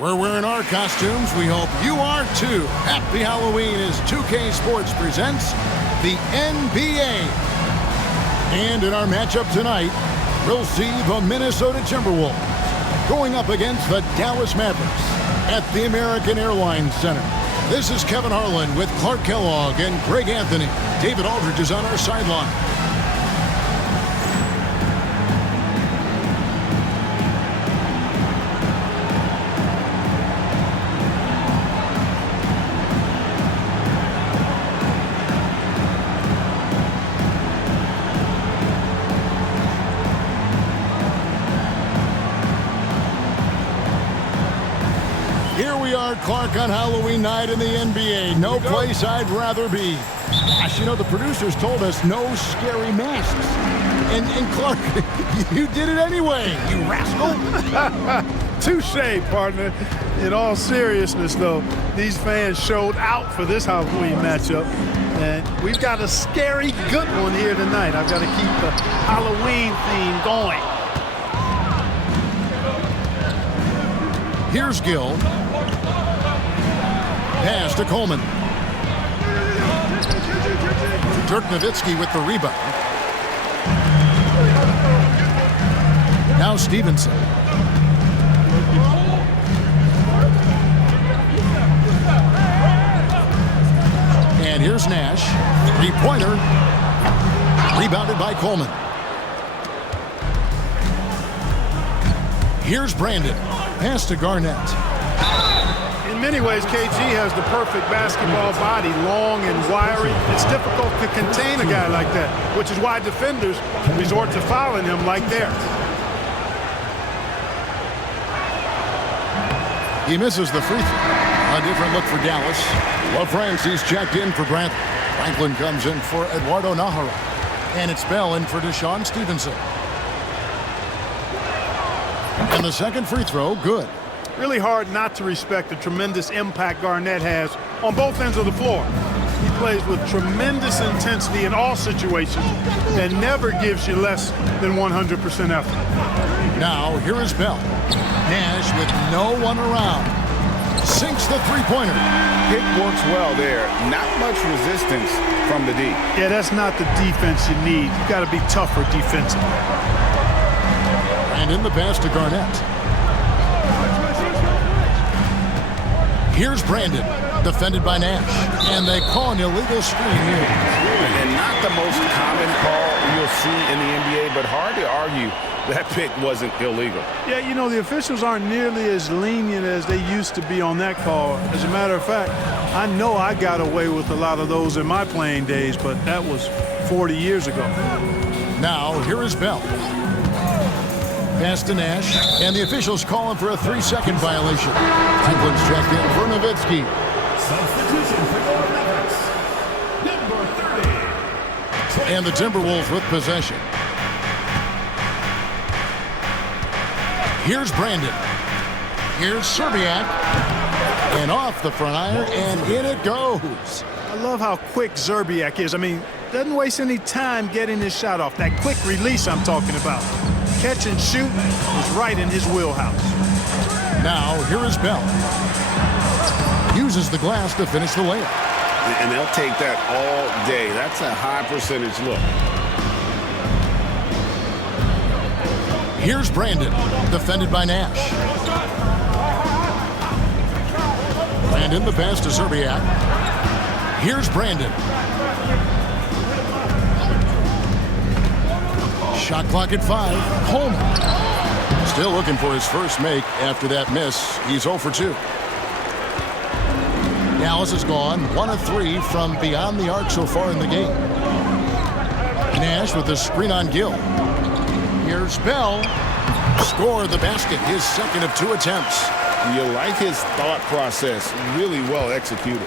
We're wearing our costumes. We hope you are too. Happy Halloween as 2K Sports presents the NBA. And in our matchup tonight, we'll see the Minnesota Timberwolves going up against the Dallas Mavericks at the American Airlines Center. This is Kevin Harlan with Clark Kellogg and Greg Anthony. David Aldridge is on our sideline. Here we are, Clark, on Halloween night in the NBA. No place I'd rather be. Gosh, you know, the producers told us no scary masks. And Clark, you did it anyway, you rascal. Touche, partner. In all seriousness, though, these fans showed out for this Halloween matchup. And we've got a scary good one here tonight. I've got to keep the Halloween theme going. Here's Gill. Pass to Coleman. Dirk Nowitzki with the rebound. Now Stevenson. And here's Nash. Three-pointer. Rebounded by Coleman. Here's Brandon. Pass to Garnett. In many ways, KG has the perfect basketball body, long and wiry. It's difficult to contain a guy like that, which is why defenders resort to fouling him like there. He misses the free throw. A different look for Dallas. LaFrancie's checked in for Brantley. Franklin comes in for Eduardo Nahara. And it's Bell in for Deshaun Stevenson. And the second free throw, good. Really hard not to respect the tremendous impact Garnett has on both ends of the floor. He plays with tremendous intensity in all situations and never gives you less than 100% effort. Now, here is Bell. Nash with no one around. Sinks the three-pointer. Pick works well there. Not much resistance from the D. Yeah, that's not the defense you need. You've got to be tougher defensively. And in the pass to Garnett. Here's Brandon, defended by Nash. And they call an illegal screen here. And not the most common call you'll see in the NBA, but hard to argue that pick wasn't illegal. Yeah, you know, the officials aren't nearly as lenient as they used to be on that call. As a matter of fact, I know I got away with a lot of those in my playing days, but that was 40 years ago. Now, here is Bell. Pass to Nash, and the officials call him for a 3-second violation. Franklin's checked in for Nowitzki. Substitution for your Mavericks, number 30. And the Timberwolves with possession. Here's Brandon. Here's Serbiak. And off the front iron, and in it goes. I love how quick Serbiak is. I mean, doesn't waste any time getting his shot off. That quick release I'm talking about. Catch and shoot is right in his wheelhouse. Now, here is Bell. Uses the glass to finish the layup. And they'll take that all day. That's a high percentage look. Here's Brandon, defended by Nash. And in the pass to Serbiak. Here's Brandon. Shot clock at 5. Coleman. Still looking for his first make after that miss. He's 0 for 2. Dallas has gone 1 of 3 from beyond the arc so far in the game. Nash with the screen on Gill. Here's Bell. Scored the basket, his second of 2 attempts. You like his thought process. Really well executed.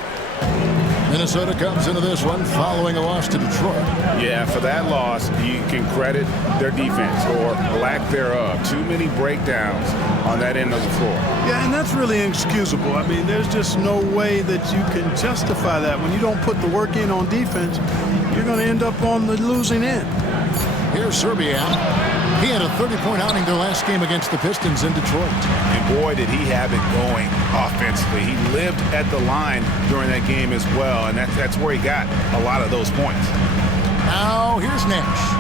Minnesota comes into this one following a loss to Detroit. Yeah, for that loss, you can credit their defense or lack thereof. Too many breakdowns on that end of the floor. Yeah, and that's really inexcusable. I mean, there's just no way that you can justify that. When you don't put the work in on defense, you're going to end up on the losing end. Here's Serbiak. He had a 30-point outing their last game against the Pistons in Detroit. And boy, did he have it going offensively. He lived at the line during that game as well, and that's where he got a lot of those points. Now, here's Nash.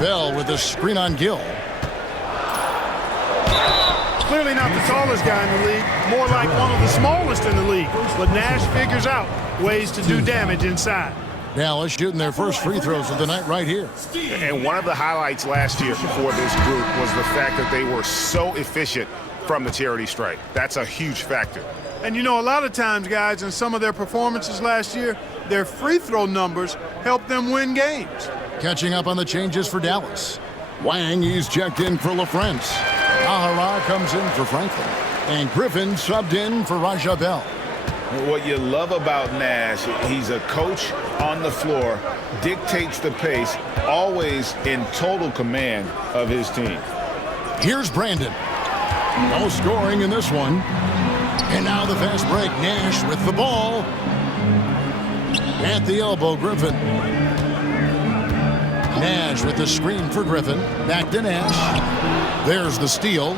Bell with the screen on Gill. Clearly not the tallest guy in the league, more like one of the smallest in the league. But Nash figures out ways to do damage inside. Dallas shooting their first free throws of the night right here. And one of the highlights last year for this group was the fact that they were so efficient from the charity stripe. That's a huge factor. And you know, a lot of times, guys, in some of their performances last year, their free throw numbers helped them win games. Catching up on the changes for Dallas. Wang, he's checked in for LaFrance. Ahara comes in for Franklin. And Griffin subbed in for Raja Bell. What you love about Nash, he's a coach on the floor, dictates the pace, always in total command of his team. Here's Brandon. No scoring in this one. And now the fast break. Nash with the ball. At the elbow, Griffin. Nash with the screen for Griffin. Back to Nash. There's the steal.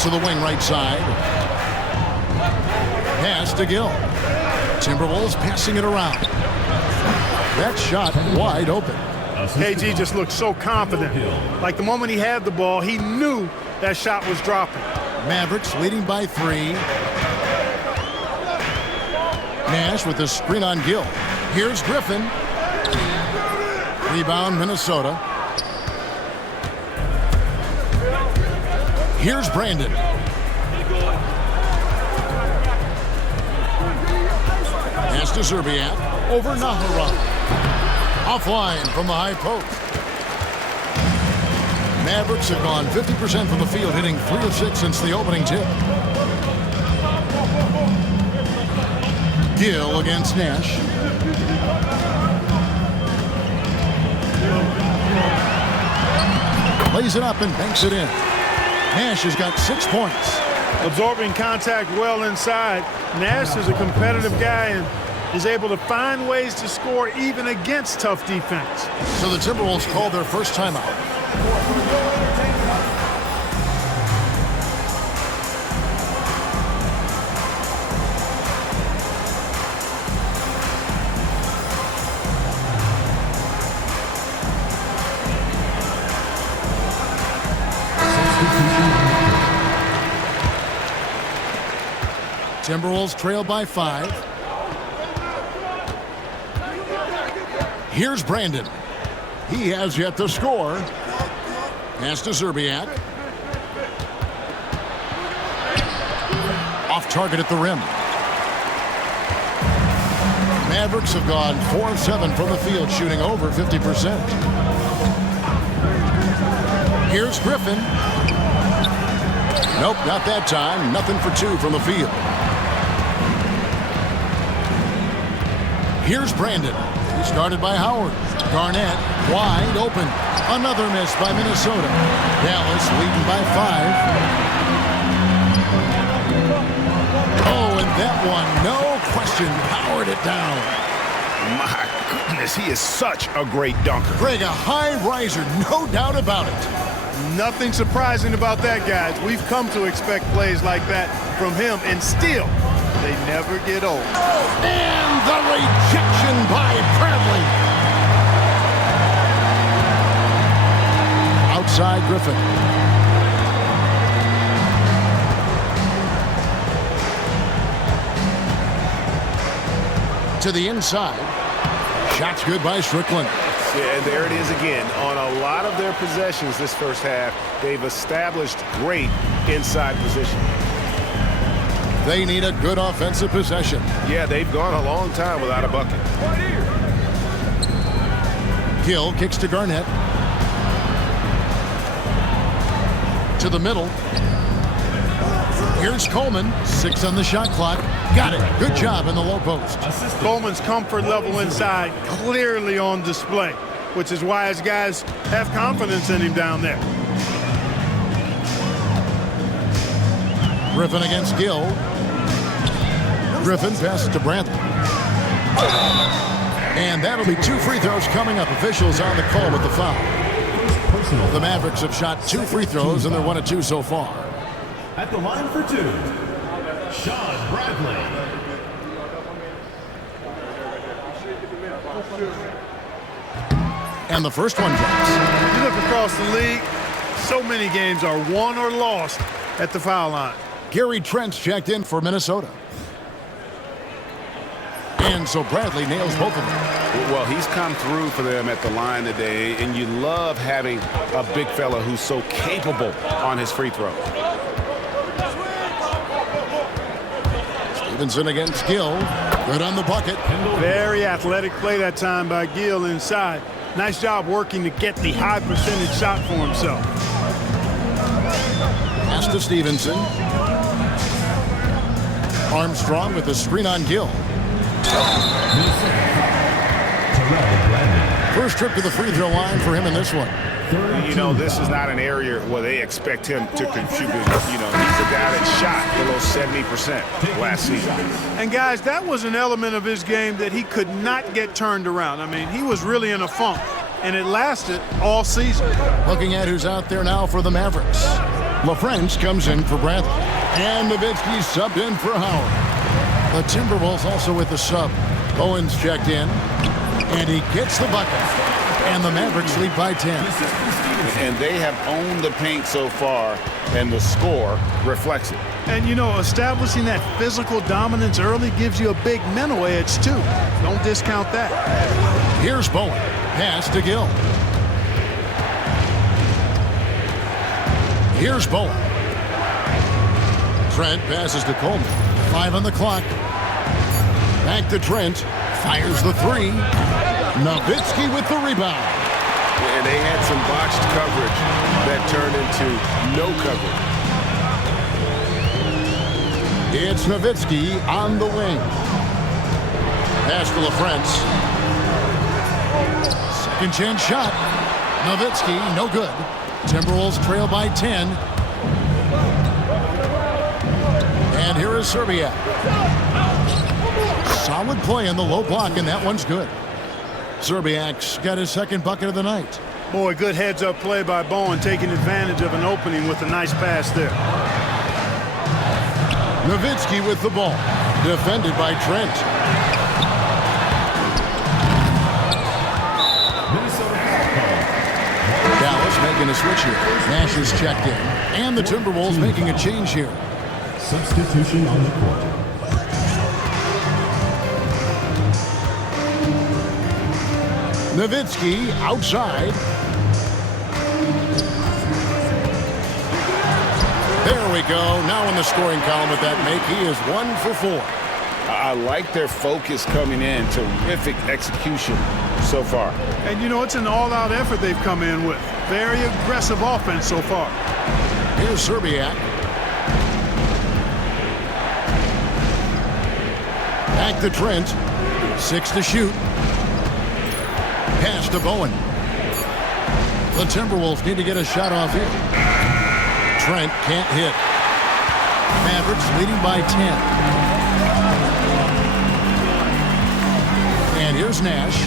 To the wing right side. Pass to Gill. Timberwolves passing it around. That shot wide open. KG just looked so confident. Like the moment he had the ball, he knew that shot was dropping. Mavericks leading by 3. Nash with the screen on Gill. Here's Griffin. Rebound Minnesota. Here's Brandon. Pass to Serbiak. Over Nahara. Offline from the high post. Mavericks have gone 50% from the field, hitting 3 of 6 since the opening tip. Gill against Nash. Lays it up and banks it in. Nash has got 6 points. Absorbing contact well inside. Nash is a competitive guy and is able to find ways to score even against tough defense. So the Timberwolves called their first timeout. Timberwolves trail by 5. Here's Brandon. He has yet to score. Pass to Serbiak. Off target at the rim. Mavericks have gone 4 of 7 from the field, shooting over 50%. Here's Griffin. Nope, not that time. Nothing for 2 from the field. Here's Brandon. He started by Howard. Garnett wide open. Another miss by Minnesota. Dallas leading by 5. Oh, and that one, no question, powered it down. My goodness, he is such a great dunker. Greg, a high riser, no doubt about it. Nothing surprising about that, guys. We've come to expect plays like that from him, and still, they never get old. And the rejection by Bradley. Outside Griffin. To the inside. Shots good by Strickland. Yeah, and there it is again. On a lot of their possessions this first half, they've established great inside position. They need a good offensive possession. Yeah, they've gone a long time without a bucket. Gill kicks to Garnett. To the middle. Here's Coleman. 6 on the shot clock. Got it. Good job in the low post. Coleman's comfort level inside clearly on display, which is why his guys have confidence in him down there. Griffin against Gill. Griffin passes to Brantley. And that'll be 2 free throws coming up. Officials on the call with the foul. The Mavericks have shot 2 free throws, and they're 1 of 2 so far. At the line for 2, Sean Bradley. And the first one drops. You look across the league, so many games are won or lost at the foul line. Gary Trent's checked in for Minnesota. And so Bradley nails both of them. Well, he's come through for them at the line today, and you love having a big fella who's so capable on his free throw. Stevenson against Gill. Good on the bucket. Very athletic play that time by Gill inside. Nice job working to get the high percentage shot for himself. Pass to Stevenson. Armstrong with the screen on Gill. First trip to the free throw line for him in this one. You know, this is not an area where they expect him to contribute. You know, he's a guy that shot below 70% last season. And guys, that was an element of his game that he could not get turned around. I mean, he was really in a funk, and it lasted all season. Looking at who's out there now for the Mavericks. LaFrance comes in for Bradley. And Nowitzki subbed in for Howard. The Timberwolves also with the sub. Owens checked in, and he gets the bucket. And the Mavericks lead by 10. And they have owned the paint so far, and the score reflects it. And, you know, establishing that physical dominance early gives you a big mental edge, too. Don't discount that. Here's Bowen. Pass to Gill. Here's Bowen. Trent passes to Coleman. 5 on the clock. Back to Trent. Fires the 3. Nowitzki with the rebound. And they had some botched coverage that turned into no coverage. It's Nowitzki on the wing. Pass to LaFrance. Second chance shot. Nowitzki, no good. Timberwolves trail by 10. And here is Serbia. Solid play in the low block, and that one's good. Serbiak's got his second bucket of the night. Boy, good heads-up play by Bowen, taking advantage of an opening with a nice pass there. Nowitzki with the ball. Defended by Trent. Dallas making a switch here. Nash is checked in. And the Timberwolves making a change here. Substitution on the court. Nowitzki outside. There we go. Now in the scoring column with that make, he is 1 for 4. I like their focus coming in. Terrific execution so far. And, you know, it's an all-out effort they've come in with. Very aggressive offense so far. Here's Serbiak. Back to Trent. 6 to shoot. Pass to Bowen. The Timberwolves need to get a shot off here. Trent can't hit. Mavericks leading by 10. And here's Nash.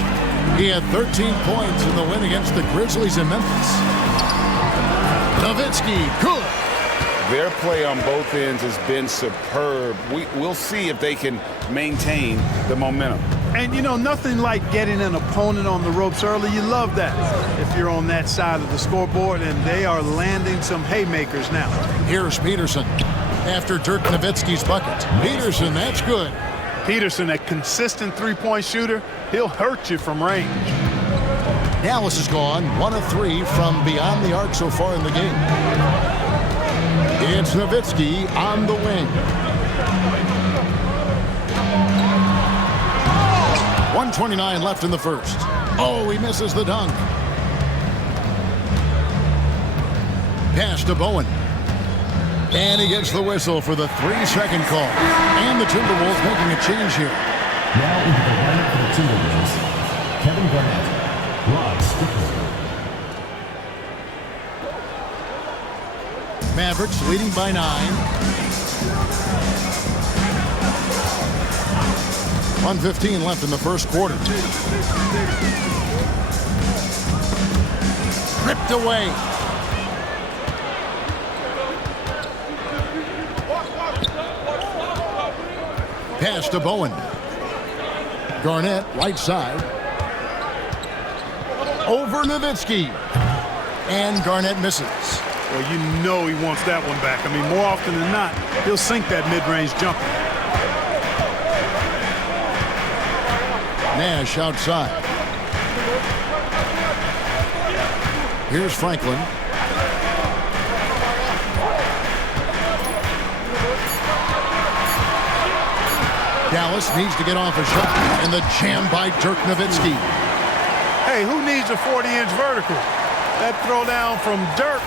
He had 13 points in the win against the Grizzlies in Memphis. Nowitzki, good. Their play on both ends has been superb. We'll see if they can maintain the momentum. And, you know, nothing like getting an opponent on the ropes early. You love that if you're on that side of the scoreboard, and they are landing some haymakers now. Here's Peterson after Dirk Nowitzki's bucket. Peterson, that's good. Peterson, a consistent three-point shooter, he'll hurt you from range. Dallas has gone 1 of 3 from beyond the arc so far in the game. It's Nowitzki on the wing. 1:29 left in the first. Oh, he misses the dunk. Pass to Bowen. And he gets the whistle for the 3-second call. And the Timberwolves making a change here. Now into the lineup for the Timberwolves. Kevin Garnett, Rod Strickland. Mavericks leading by 9. 1:15 left in the first quarter. Ripped away. Pass to Bowen. Garnett, right side. Over Nowitzki. And Garnett misses. Well, you know he wants that one back. I mean, more often than not, he'll sink that mid-range jumper. Nash outside. Here's Franklin. Dallas needs to get off a shot. And the jam by Dirk Nowitzki. Hey, who needs a 40-inch vertical? That throw down from Dirk,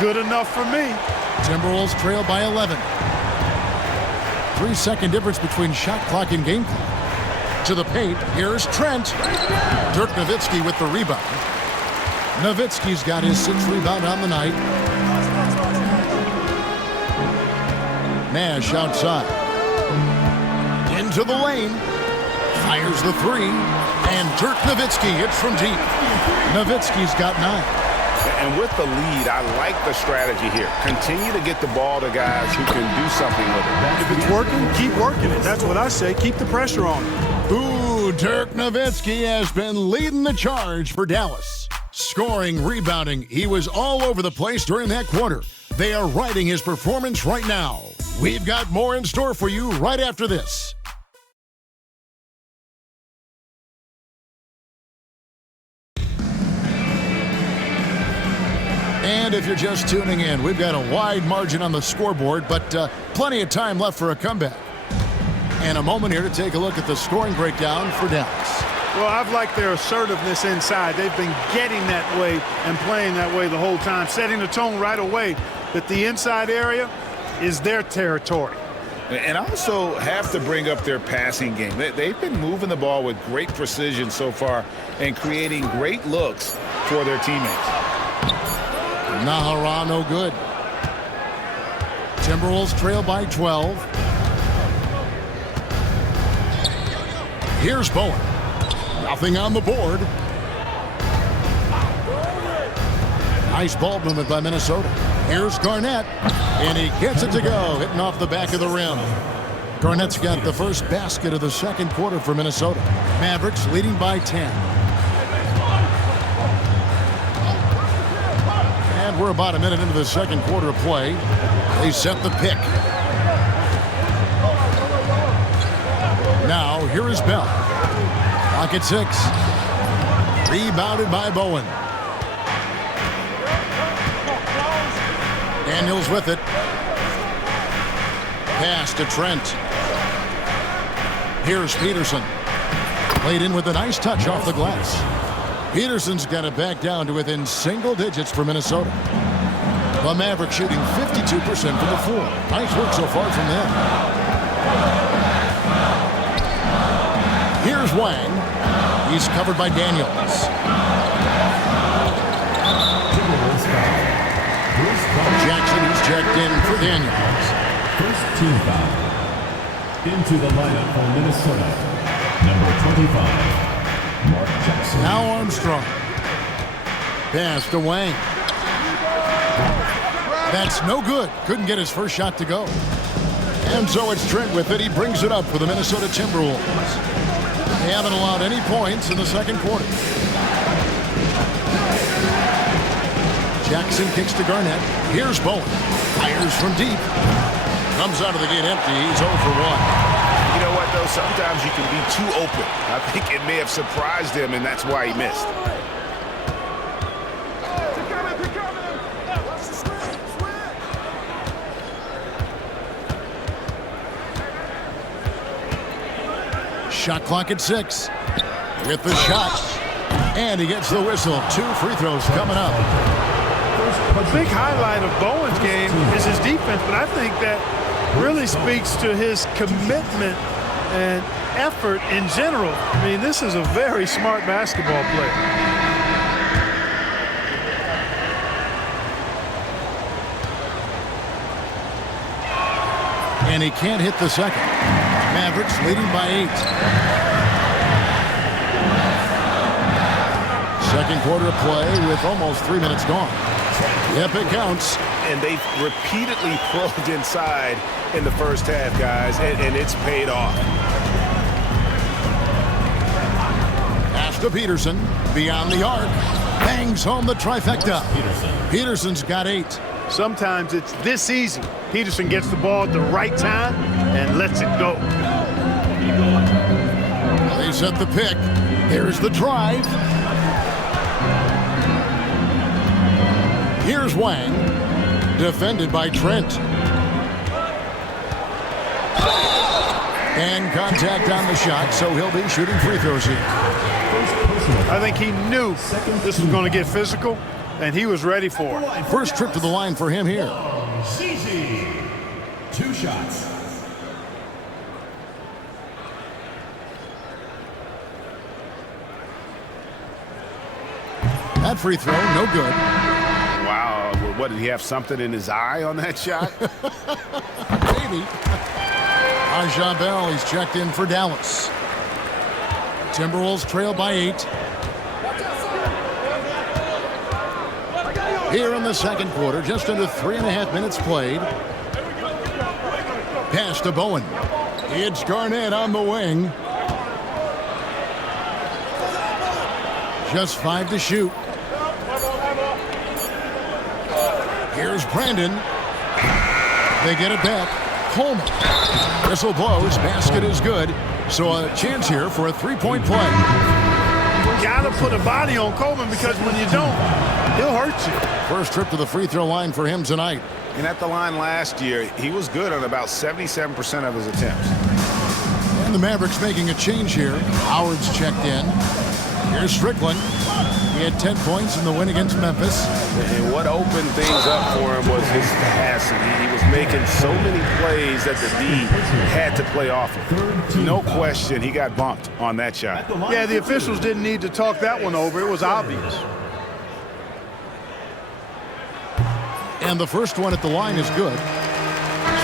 good enough for me. Timberwolves trail by 11. 3-second difference between shot clock and game clock. To the paint, here's Trent. Dirk Nowitzki with the rebound. Nowitzki's got his 6th rebound on the night. Nash outside. Into the lane. Fires the 3. And Dirk Nowitzki hits from deep. Nowitzki's got 9. And with the lead, I like the strategy here. Continue to get the ball to guys who can do something with it. If it's working, keep working it. That's what I say. Keep the pressure on. Ooh, Dirk Nowitzki has been leading the charge for Dallas. Scoring, rebounding, he was all over the place during that quarter. They are riding his performance right now. We've got more in store for you right after this. And if you're just tuning in, we've got a wide margin on the scoreboard, but plenty of time left for a comeback. And a moment here to take a look at the scoring breakdown for Dallas. Well, I've liked their assertiveness inside. They've been getting that way and playing that way the whole time, setting the tone right away that the inside area is their territory. And also have to bring up their passing game. They've been moving the ball with great precision so far and creating great looks for their teammates. Nahara no good. Timberwolves trail by 12. Here's Bowen. Nothing on the board. Nice ball movement by Minnesota. Here's Garnett. And he gets it to go, hitting off the back of the rim. Garnett's got the first basket of the second quarter for Minnesota. Mavericks leading by 10. And we're about a minute into the second quarter of play. They set the pick. Now, here is Bell. Clock at 6. Rebounded by Bowen. Daniels with it. Pass to Trent. Here's Peterson. Played in with a nice touch off the glass. Peterson's got it back down to within single digits for Minnesota. The Mavericks shooting 52% from the floor. Nice work so far from them. Here's Wang. He's covered by Daniels. Jackson is checked in for Daniels. First team foul. Into the lineup for Minnesota. Number 25, Mark Jackson. Now Armstrong. Pass to Wang. That's no good. Couldn't get his first shot to go. And so it's Trent with it. He brings it up for the Minnesota Timberwolves. They haven't allowed any points in the second quarter. Jackson kicks to Garnett. Here's Bowen. Fires from deep. Comes out of the gate empty. He's 0 for 1. You know what, though? Sometimes you can be too open. I think it may have surprised him, and that's why he missed. Shot clock at 6. With the shot. And he gets the whistle. 2 free throws coming up. A big highlight of Bowen's game is his defense, but I think that really speaks to his commitment and effort in general. I mean, this is a very smart basketball player. And he can't hit the second. Mavericks leading by 8. Second quarter of play with almost 3 minutes gone. Yep, it counts. And they've repeatedly probed inside in the first half, guys, and it's paid off. Pass to Peterson. Beyond the arc. Bangs home the trifecta. Peterson's got 8. Sometimes it's this easy. Peterson gets the ball at the right time and lets it go. They set the pick. There's the drive. Here's Wang. Defended by Trent. And contact on the shot, so he'll be shooting free throws here. I think he knew this was going to get physical, and he was ready for it. First trip to the line for him here. CG. 2 shots. That free throw, no good. Wow, what, did he have something in his eye on that shot? Maybe. Aja Bell, he's checked in for Dallas. Timberwolves trail by 8. Here in the second quarter, just under 3.5 minutes played. Pass to Bowen. It's Garnett on the wing. Just 5 to shoot. Here's Brandon. They get it back. Coleman. Whistle blows. Basket is good. So a chance here for a three-point play. Gotta put a body on Coleman, because when you don't, he'll hurt you. First trip to the free throw line for him tonight. And at the line last year, he was good on about 77% of his attempts. And the Mavericks making a change here. Howard's checked in. Here's Strickland. He had 10 points in the win against Memphis. And what opened things up for him was his capacity. He was making so many plays that the D had to play off of. No question, he got bumped on that shot. Yeah, the officials didn't need to talk that one over. It was obvious. And the first one at the line is good.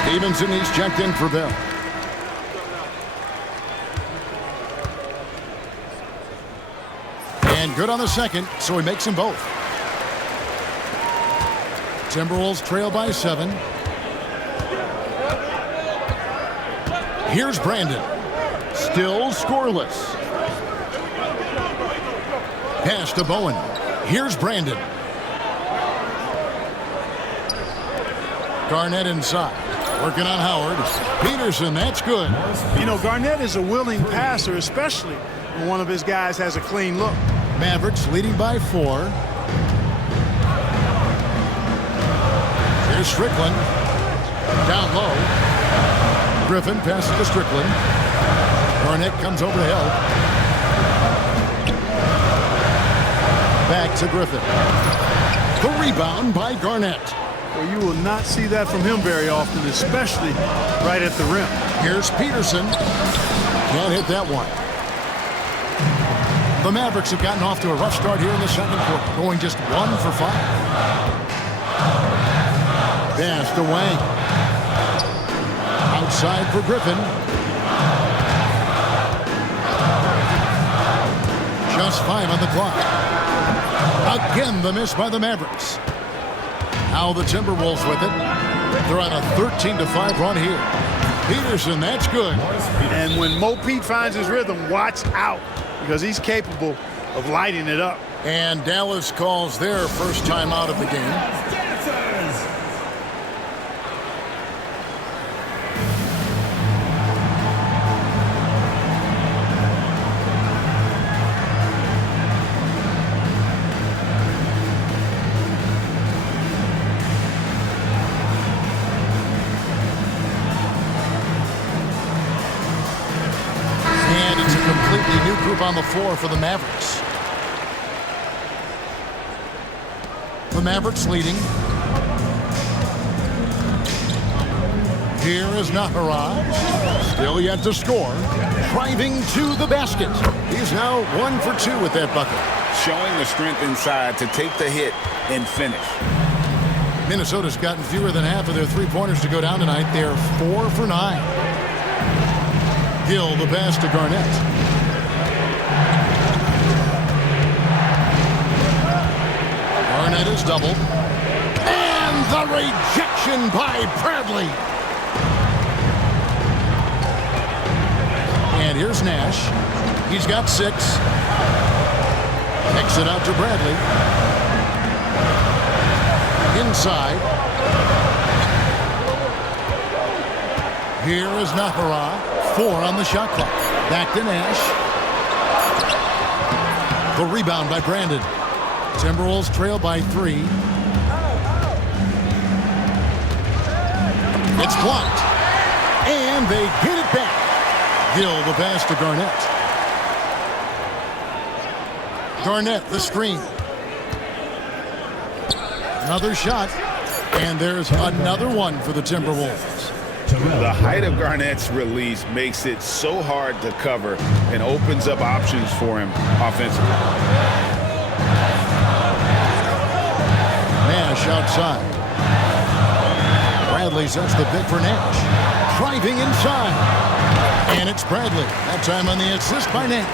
Stevenson, he's checked in for Bell. And good on the second, so he makes them both. Timberwolves trail by 7. Here's Brandon. Still scoreless. Pass to Bowen. Here's Brandon. Garnett inside. Working on Howard. Peterson, that's good. You know, Garnett is a willing passer, especially when one of his guys has a clean look. Mavericks leading by 4. Here's Strickland. Down low. Griffin passes to Strickland. Garnett comes over to help. Back to Griffin. The rebound by Garnett. Well, you will not see that from him very often, especially right at the rim. Here's Peterson. Can't hit that one. The Mavericks have gotten off to a rough start here in the second quarter, going just 1 for 5. Pass to Wang. Outside for Griffin. Just 5 on the clock. Again, the miss by the Mavericks. Now the Timberwolves with it. They're on a 13-5 run here. Peterson, that's good. And when Mo Pete finds his rhythm, watch out, because he's capable of lighting it up. And Dallas calls their first time out of the game. And it's a completely new group on the floor for the Mavericks. The Mavericks leading. Here is Nahara. Still yet to score. Driving to the basket. He's now 1 for 2 with that bucket. Showing the strength inside to take the hit and finish. Minnesota's gotten fewer than half of their three-pointers to go down tonight. They're 4 for 9. Hill the pass to Garnett. Garnett is doubled. And the rejection by Bradley. And here's Nash. He's got 6. Kicks it out to Bradley. Inside. Here is Nahara. 4 on the shot clock. Back to Nash. The rebound by Brandon. Timberwolves trail by 3. It's blocked. And they get it back. Hill the pass to Garnett. Garnett the screen. Another shot. And there's another one for the Timberwolves. The height of Garnett's release makes it so hard to cover and opens up options for him offensively. Nash outside. Bradley sets the pick for Nash. Driving inside. And it's Bradley. That time on the assist by Nash.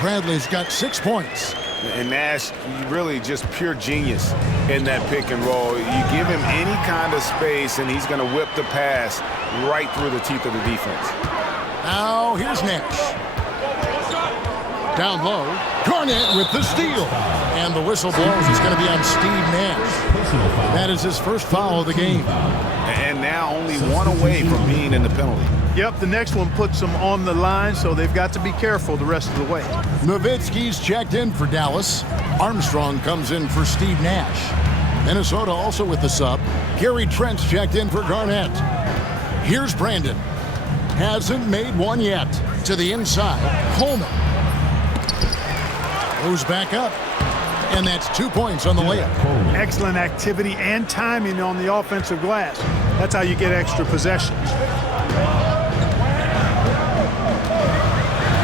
Bradley's got 6 points. And Nash, really just pure genius in that pick and roll. You give him any kind of space, and he's going to whip the pass right through the teeth of the defense. Now here's Nash. Down low. Garnett with the steal. And the whistle blows. It's going to be on Steve Nash. That is his first foul of the game. And now only 1 away from being in the penalty. Yep, the next one puts them on the line, so they've got to be careful the rest of the way. Nowitzki's checked in for Dallas. Armstrong comes in for Steve Nash. Minnesota also with the sub. Gary Trent's checked in for Garnett. Here's Brandon. Hasn't made one yet. To the inside. Coleman. Goes back up. And that's 2 points on the layup. Excellent activity and timing on the offensive glass. That's how you get extra possessions.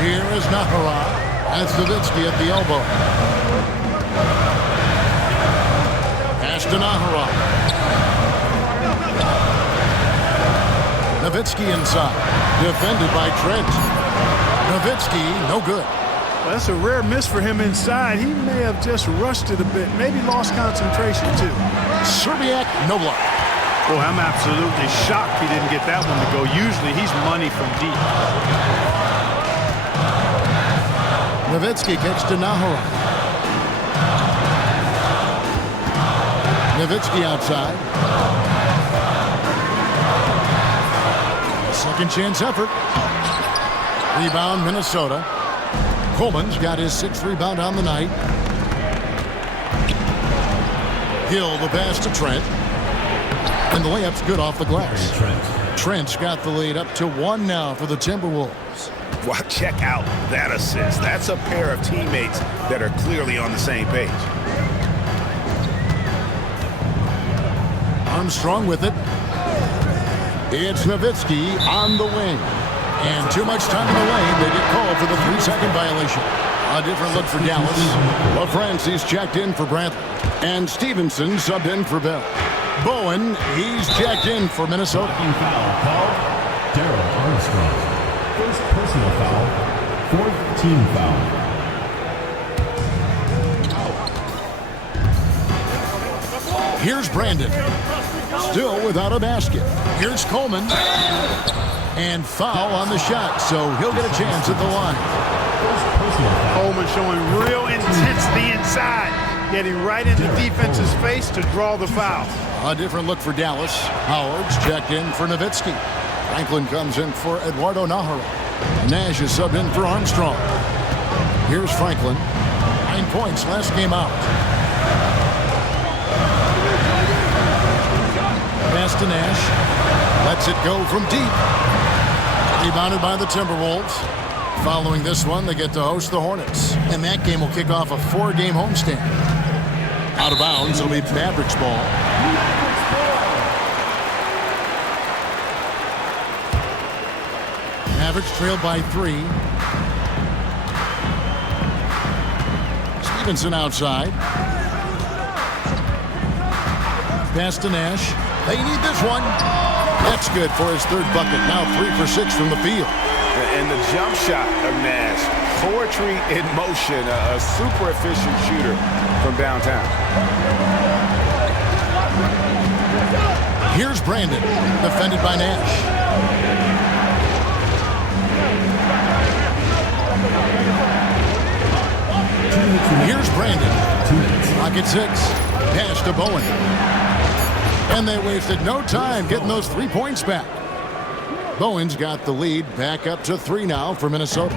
Here is Nahara. That's Nowitzki at the elbow. Pass to Nahara. Nowitzki inside. Defended by Trent. Nowitzki, no good. Well, that's a rare miss for him inside. He may have just rushed it a bit. Maybe lost concentration, too. Serbiak, no luck. Boy, I'm absolutely shocked he didn't get that one to go. Usually he's money from deep. Nowitzki kicks to Nahara. Nowitzki outside. Second chance effort. Rebound, Minnesota. Coleman's got his 6th rebound on the night. Hill the pass to Trent. And the layup's good off the glass. Trent's got the lead up to 1 now for the Timberwolves. Well, check out that assist. That's a pair of teammates that are clearly on the same page. Armstrong with it. It's Nowitzki on the wing. And too much time in the lane. They get called for the 3-second violation. A different look for Dallas. LaFrancis checked in for Bradley. And Stevenson subbed in for Bell. Bowen, he's checked in for Minnesota. Foul called. Darryl Armstrong. First personal foul. 4th team foul. Here's Brandon. Still without a basket. Here's Coleman. And foul on the shot, so he'll get a chance at the line. Coleman showing real intensity inside. Getting right in the defense's face to draw the foul. A different look for Dallas. Howard's checked in for Nowitzki. Franklin comes in for Eduardo Nahara. Nash is subbed in for Armstrong. Here's Franklin. 9 points last game out. Pass to Nash. Lets it go from deep. Rebounded by the Timberwolves. Following this one, they get to host the Hornets. And that game will kick off a 4-game homestand. Out of bounds, it'll be Mavericks ball. Mavericks trailed by 3. Stevenson outside. Pass to Nash. They need this one. That's good for his 3rd bucket. Now 3 for 6 from the field. And the jump shot of Nash, poetry in motion, a super efficient shooter from downtown. Here's Brandon, defended by Nash. Here's Brandon. Pocket 6. Pass to Bowen. And they wasted no time getting those 3 points back. Bowen's got the lead back up to 3 now for Minnesota.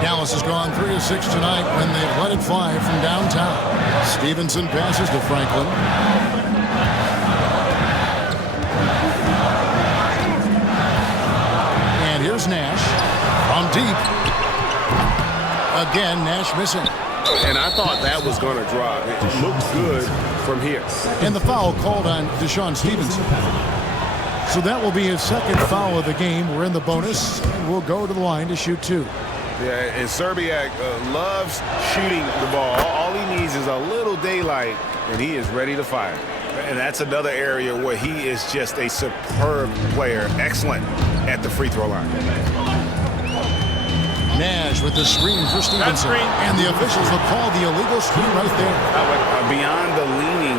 Dallas has gone 3 of 6 tonight when they've let it fly from downtown. Stevenson passes to Franklin. And here's Nash from deep. Again, Nash missing. And I thought that was going to drop. It looked good from here. And the foul called on Deshaun Stevenson. So that will be his second foul of the game. We're in the bonus, and we'll go to the line to shoot 2. Yeah, and Serbiak loves shooting the ball. All he needs is a little daylight, and he is ready to fire. And that's another area where he is just a superb player. Excellent at the free throw line. Nash with the screen for Stevenson. And the officials will call the illegal screen right there. Beyond the leaning,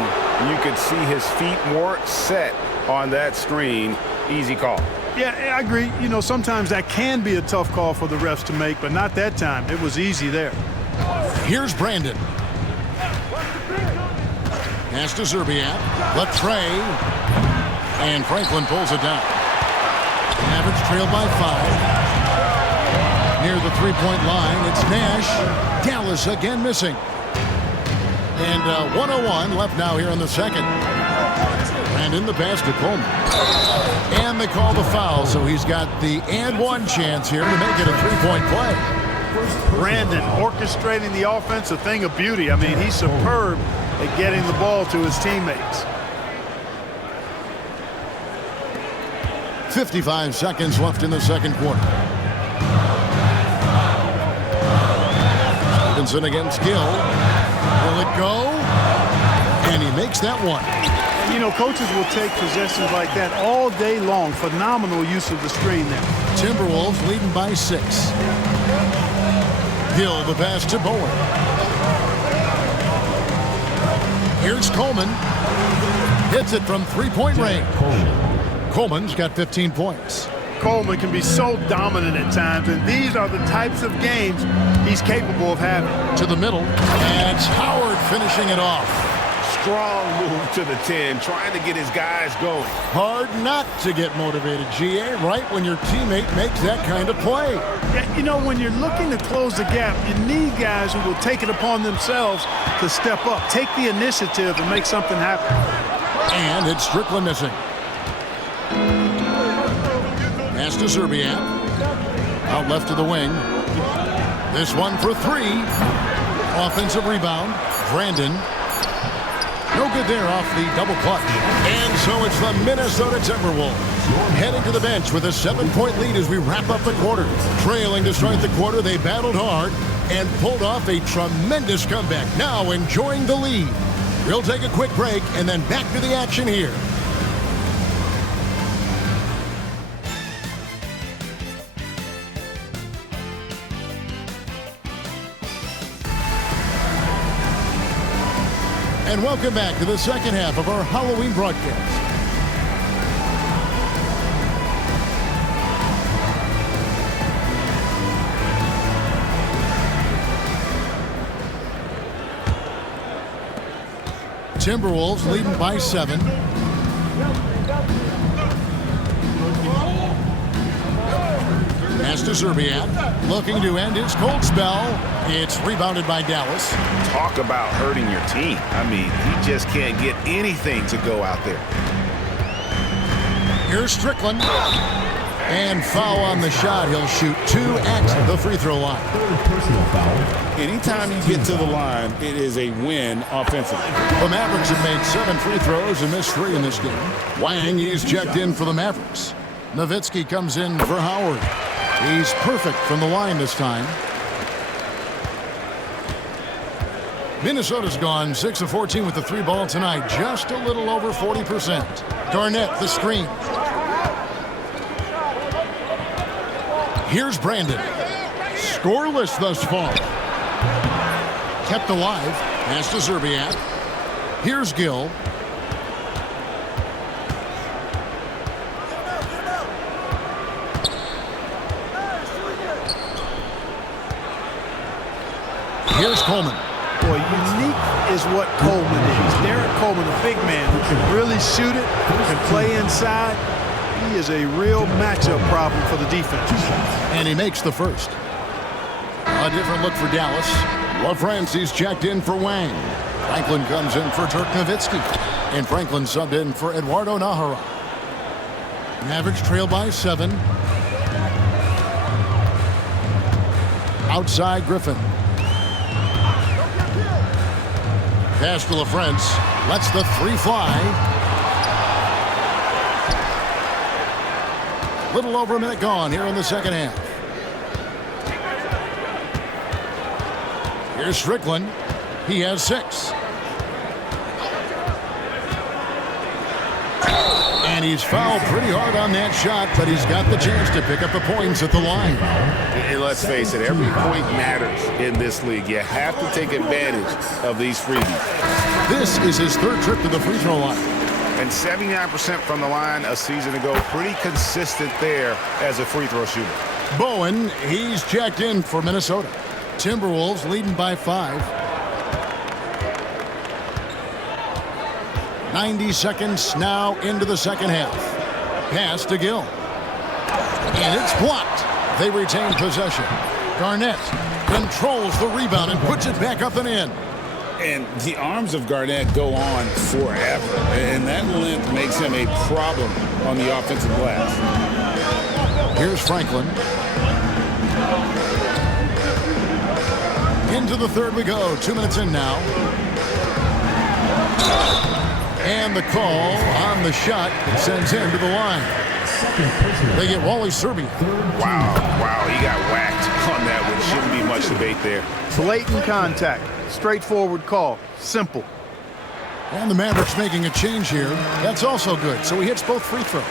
you could see his feet more set on that screen. Easy call. Yeah, I agree. You know, sometimes that can be a tough call for the refs to make, but not that time. It was easy there. Here's Brandon. Pass to Serbiak. Latre. And Franklin pulls it down. Mavericks trailed by 5. Near the three-point line, it's Nash. Dallas again missing. And 1:01 left now here in the second. Brandon the pass to Coleman. And they call the foul, so he's got the and one chance here to make it a three-point play. Brandon orchestrating the offense, a thing of beauty. I mean, he's superb at getting the ball to his teammates. 55 seconds left in the second quarter. Stevenson against Gill. Will it go? And he makes that one. You know, coaches will take possessions like that all day long. Phenomenal use of the screen there. Timberwolves leading by 6. Gill the pass to Bowen. Here's Coleman. Hits it from three-point range. Coleman's got 15 points. Coleman can be so dominant at times, and these are the types of games he's capable of having. To the middle, and it's Howard finishing it off. Strong move to the 10, trying to get his guys going. Hard not to get motivated, GA, right when your teammate makes that kind of play. Yeah, you know, when you're looking to close the gap, you need guys who will take it upon themselves to step up, take the initiative, and make something happen. And it's Strickland missing. Pass to Serbiak. Out left to the wing. This one for 3. Offensive rebound. Brandon. No good there off the double clutch. And so it's the Minnesota Timberwolves heading to the bench with a 7-point lead as we wrap up the quarter. Trailing to start the quarter, they battled hard and pulled off a tremendous comeback. Now enjoying the lead. We'll take a quick break and then back to the action here. And welcome back to the second half of our Halloween broadcast. Timberwolves leading by 7. Pass to Serbiak, looking to end his cold spell. It's rebounded by Dallas. Talk about hurting your team. I mean, he just can't get anything to go out there. Here's Strickland. And foul on the shot. He'll shoot 2 at the free throw line. Personal foul. Anytime you get to the line, it is a win offensively. The Mavericks have made 7 free throws and missed 3 in this game. Wang is checked in for the Mavericks. Nowitzki comes in for Howard. He's perfect from the line this time. Minnesota's gone 6 of 14 with the 3 ball tonight. Just a little over 40%. Garnett the screen. Here's Brandon. Scoreless thus far. Kept alive. Pass to Zerbiak. Here's Gill. Here's Coleman. Boy, unique is what Coleman is. Derek Coleman, a big man who can really shoot it, can play inside. He is a real matchup problem for the defense. And he makes the first. A different look for Dallas. LaFrancie's checked in for Wang. Franklin comes in for Dirk Nowitzki. And Franklin subbed in for Eduardo Nahara. Mavericks trail by 7. Outside Griffin. Pass to LaFrance. Lets the 3 fly. Little over a minute gone here in the second half. Here's Strickland. He has 6. And he's fouled pretty hard on that shot, but he's got the chance to pick up the points at the line. And let's face it, every point matters in this league. You have to take advantage of these freebies. This is his 3rd trip to the free throw line. And 79% from the line a season ago. Pretty consistent there as a free throw shooter. Bowen, he's checked in for Minnesota. Timberwolves leading by 5. 90 seconds now into the second half. Pass to Gill. And it's blocked. They retain possession. Garnett controls the rebound and puts it back up and in. And the arms of Garnett go on forever. And that length makes him a problem on the offensive glass. Here's Franklin. Into the third we go. 2 minutes in now. And the call on the shot that sends him to the line. They get Wally Serbia. Wow, he got whacked on that one. Shouldn't be much debate there. Blatant contact. Straightforward call. Simple. And the Mavericks making a change here. That's also good. So he hits both free throws.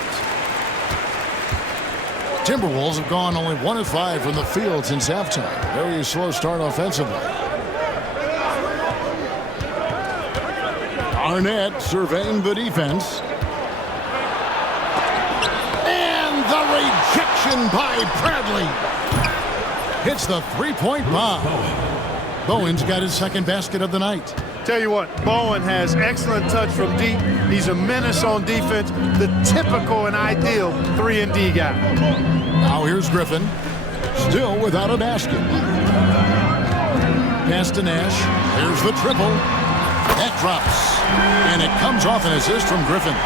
Timberwolves have gone only 1 of 5 from the field since halftime. Very slow start offensively. Arnett surveying the defense. And the rejection by Bradley. Hits the 3-point bomb. Bowen's got his 2nd basket of the night. Tell you what, Bowen has excellent touch from deep. He's a menace on defense. The typical and ideal 3-and-D guy. Now here's Griffin. Still without a basket. Pass to Nash. Here's the triple. That drops. And it comes off an assist from Griffin.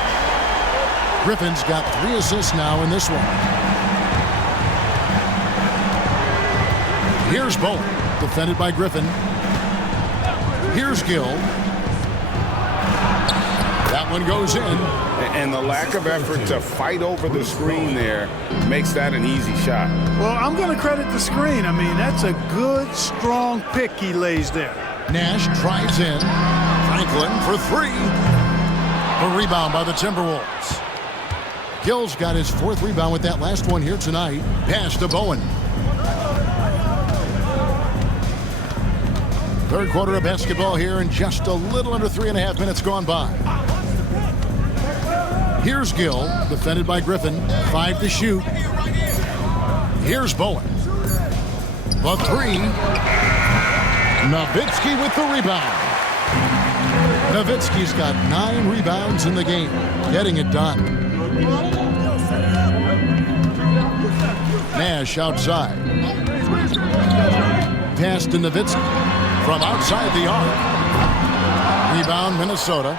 Griffin's got 3 assists now in this one. Here's Bowen. Defended by Griffin. Here's Gill. That one goes in. And the lack of effort to fight over the screen there makes that an easy shot. Well, I'm going to credit the screen. I mean, that's a good, strong pick he lays there. Nash drives in. Franklin for 3. A rebound by the Timberwolves. Gill's got his 4th rebound with that last one here tonight. Pass to Bowen. 3rd quarter of basketball here, and just a little under 3.5 minutes gone by. Here's Gill, defended by Griffin. 5 to shoot. Here's Bowen. The 3. Nowitzki with the rebound. Nowitzki's got 9 rebounds in the game, getting it done. Nash outside. Pass to Nowitzki. From outside the arc. Rebound, Minnesota.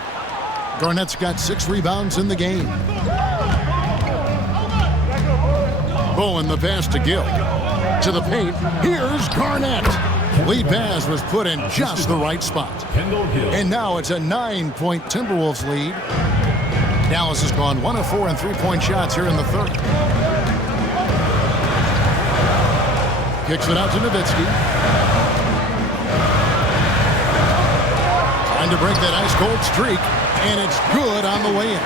Garnett's got 6 rebounds in the game. Bowen the pass to Gill. To the paint. Here's Garnett. Lee Baz was put in just the right spot. And now it's a 9-point Timberwolves lead. Dallas has gone 1 of 4 in 3-point shots here in the 3rd. Kicks it out to Nowitzki. Trying to break that ice-cold streak, and it's good on the way in.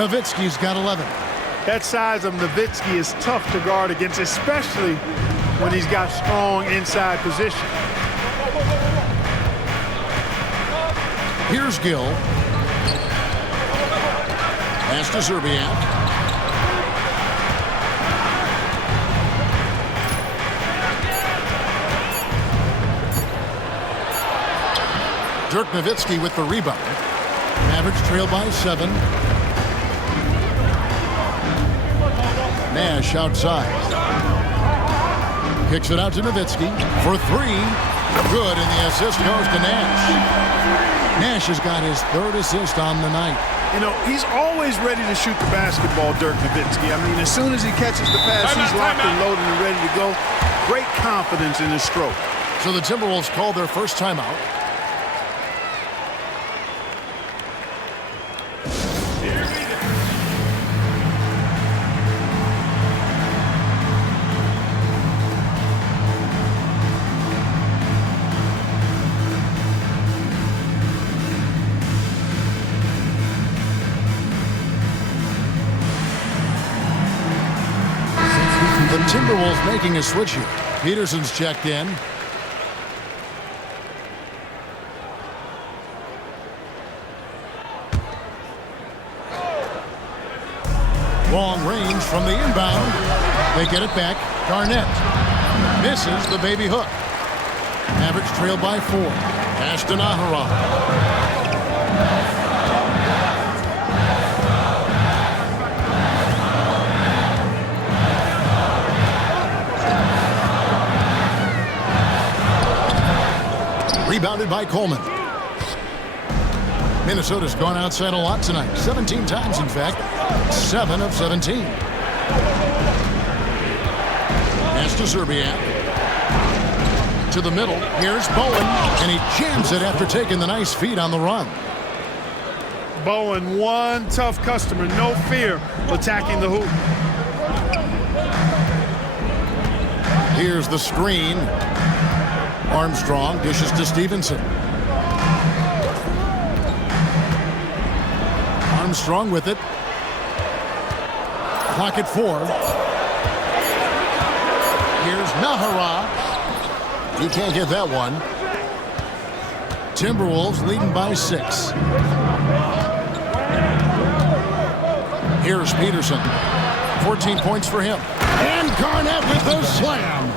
Nowitzki's got 11. That size of Nowitzki is tough to guard against, especially when he's got strong inside position. Here's Gill. Pass to Zerbiak. Dirk Nowitzki with the rebound. Mavericks trail by 7. Nash outside. Kicks it out to Nowitzki for 3. Good, and the assist goes to Nash. Nash has got his 3rd assist on the night. You know, he's always ready to shoot the basketball, Dirk Nowitzki. I mean, as soon as he catches the pass, he's locked and loaded and ready to go. Great confidence in his stroke. So the Timberwolves called their first timeout. The Timberwolves making a switch here. Peterson's checked in. Long range from the inbound. They get it back. Garnett misses the baby hook. Mavericks trail by 4. Pass to Nahara. Rebounded by Coleman. Minnesota's gone outside a lot tonight. 17 times, in fact. 7 of 17. Pass to Zerbiak. To the middle. Here's Bowen. And he jams it after taking the nice feed on the run. Bowen, one tough customer. No fear attacking the hoop. Here's the screen. Armstrong dishes to Stevenson. Armstrong with it. Clock at 4. Here's Nahara. He can't get that one. Timberwolves leading by 6. Here's Peterson. 14 points for him. And Garnett with the slam.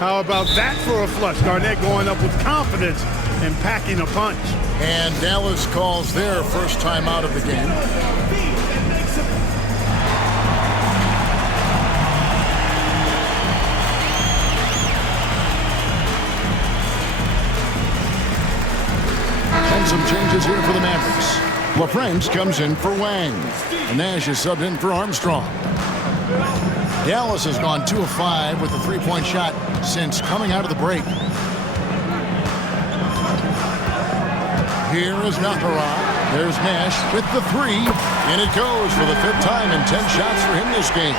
How about that for a flush? Garnett going up with confidence and packing a punch. And Dallas calls their first time out of the game. And some changes here for the Mavericks. LaFrance comes in for Wang. And Nash is subbed in for Armstrong. Dallas has gone 2 of 5 with a 3-point shot since coming out of the break. Here is Nahara. There's Nash with the 3. And it goes for the 5th time in 10 shots for him this game.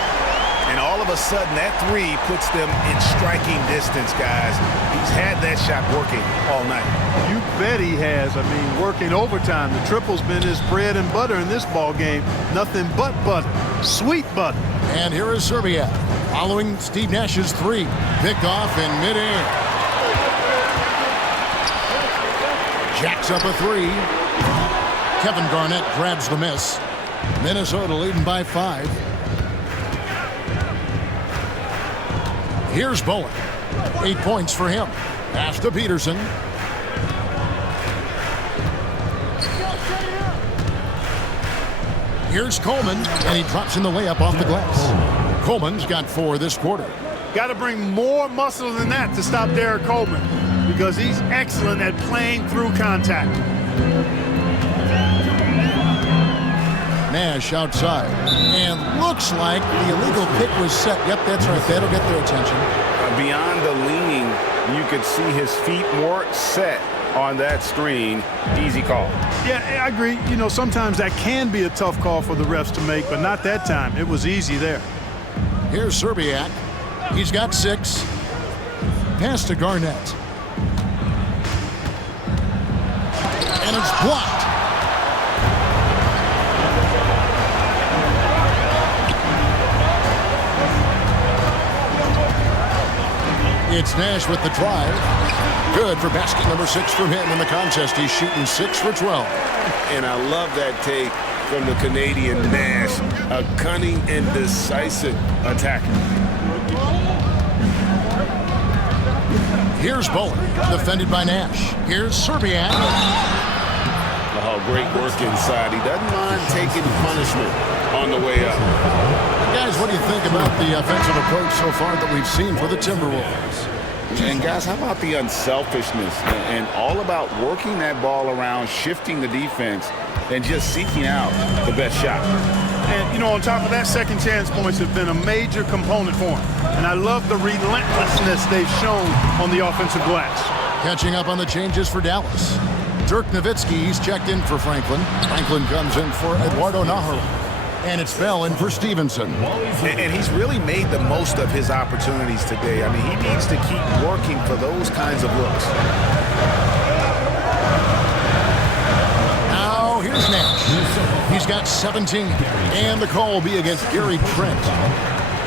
And all of a sudden, that 3 puts them in striking distance, guys. He's had that shot working all night. You bet he has. I mean, working overtime. The triple's been his bread and butter in this ball game. Nothing but butter. Sweet butter. And here is Zerbiak following Steve Nash's 3. Picked off in midair. Jacks up a 3. Kevin Garnett grabs the miss. Minnesota leading by 5. Here's Bowen. 8 points for him. Pass to Peterson. Here's Coleman, and he drops in the layup off the glass. Coleman's got 4 this quarter. Got to bring more muscle than that to stop Derek Coleman, because he's excellent at playing through contact. Nash outside. And looks like the illegal pick was set. Yep, that's right. That'll get their attention. Beyond the leaning, you could see his feet more set on that screen. Easy call. Yeah, I agree. You know, sometimes that can be a tough call for the refs to make, but not that time. It was easy there. Here's Zerbiak. He's got 6. Pass to Garnett. And it's blocked. 2 It's Nash with the drive. Good for basket number 6 from him in the contest. He's shooting 6 for 12. And I love that take from the Canadian Nash. A cunning and decisive attacker. Here's Bowen, defended by Nash. Here's Serbiak. Oh, great work inside. He doesn't mind taking punishment on the way up. Guys, what do you think about the offensive approach so far that we've seen for the Timberwolves? And guys, how about the unselfishness and all about working that ball around, shifting the defense, and just seeking out the best shot. And, you know, on top of that, second chance points have been a major component for him. And I love the relentlessness they've shown on the offensive glass. Catching up on the changes for Dallas. Dirk Nowitzki, he's checked in for Franklin. Franklin comes in for Eduardo Nahara. And it's Bell in for Stevenson. And he's really made the most of his opportunities today. I mean, he needs to keep working for those kinds of looks. Now, here's Nash. He's got 17. And the call will be against Gary Trent.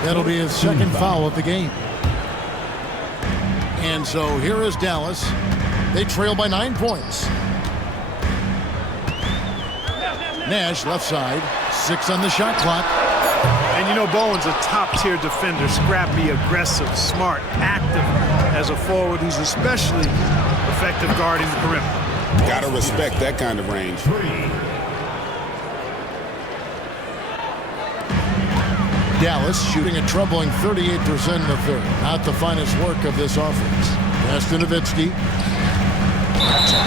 That'll be his second foul of the game. And so here is Dallas. They trail by 9 points. Nash, left side. 6 on the shot clock. And you know, Bowen's a top-tier defender, scrappy, aggressive, smart, active as a forward who's especially effective guarding the perimeter. Gotta respect that kind of range. Dallas shooting a troubling 38% in the third. Not the finest work of this offense. Pass to Nowitzki.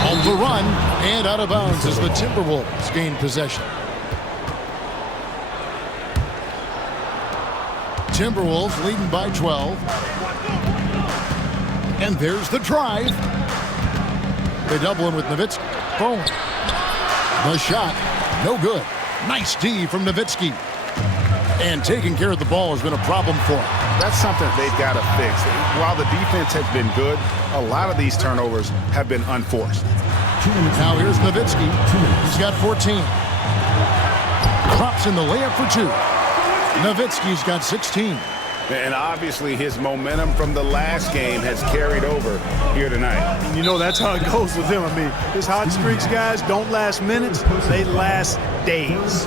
On the run and out of bounds as the Timberwolves gain possession. Timberwolves leading by 12. And there's the drive. They double him with Nowitzki. Boom. The shot, no good. Nice D from Nowitzki. And taking care of the ball has been a problem for him. That's something they've got to fix. While the defense has been good, a lot of these turnovers have been unforced. Now here's Nowitzki. He's got 14. Drops in the layup for 2. Nowitzki's got 16. And obviously his momentum from the last game has carried over here tonight. And you know, that's how it goes with him. I mean, his hot streaks, guys, don't last minutes. They last days.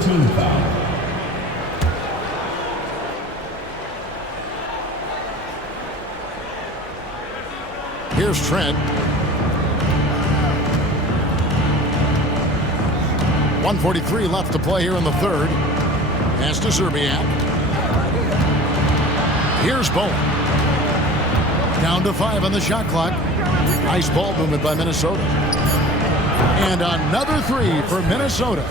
Here's Trent. 1:43 left to play here in the third. Pass to Serbiak. Here's Bowen. Down to 5 on the shot clock. Nice ball movement by Minnesota. And another 3 for Minnesota.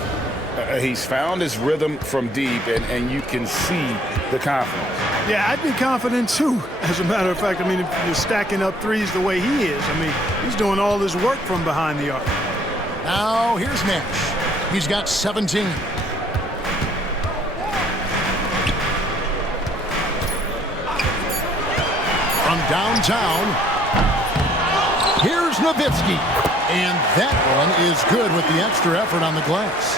He's found his rhythm from deep, and you can see the confidence. Yeah, I'd be confident too, as a matter of fact. I mean, if you're stacking up threes the way he is, I mean, he's doing all this work from behind the arc. Now here's Nash. He's got 17. From downtown, here's Nowitzki. And that one is good with the extra effort on the glass.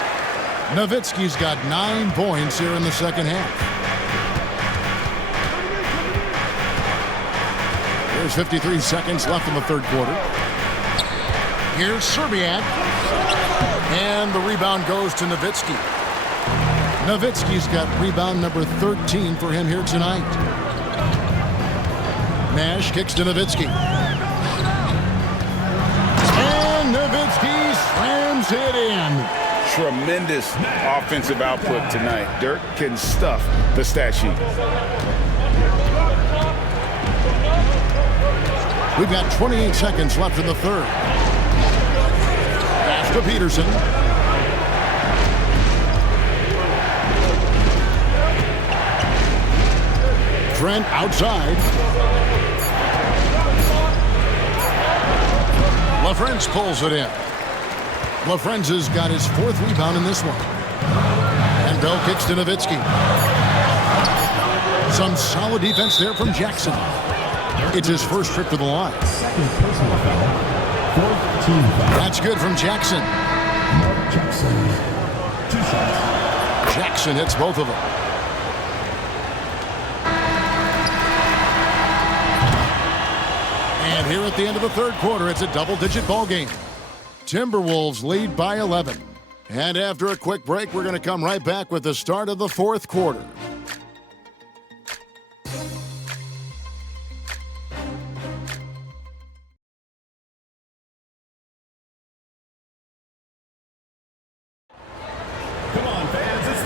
Nowitzki's got 9 points here in the second half. There's 53 seconds left in the third quarter. Here's Serbiak. And the rebound goes to Nowitzki. Nowitzki's got rebound number 13 for him here tonight. Nash kicks to Nowitzki. And Nowitzki slams it in. Tremendous offensive output tonight. Dirk can stuff the stat sheet. We've got 28 seconds left in the third. Pass to Peterson. Trent outside. LaFrentz pulls it in. LaFrentz has got his 4th rebound in this one. And Bell kicks to Nowitzki. Some solid defense there from Jackson. It's his first trip to the line. That's good from Jackson. Jackson hits both of them. And here at the end of the third quarter, it's a double-digit ball game. Timberwolves lead by 11. And after a quick break, we're going to come right back with the start of the fourth quarter.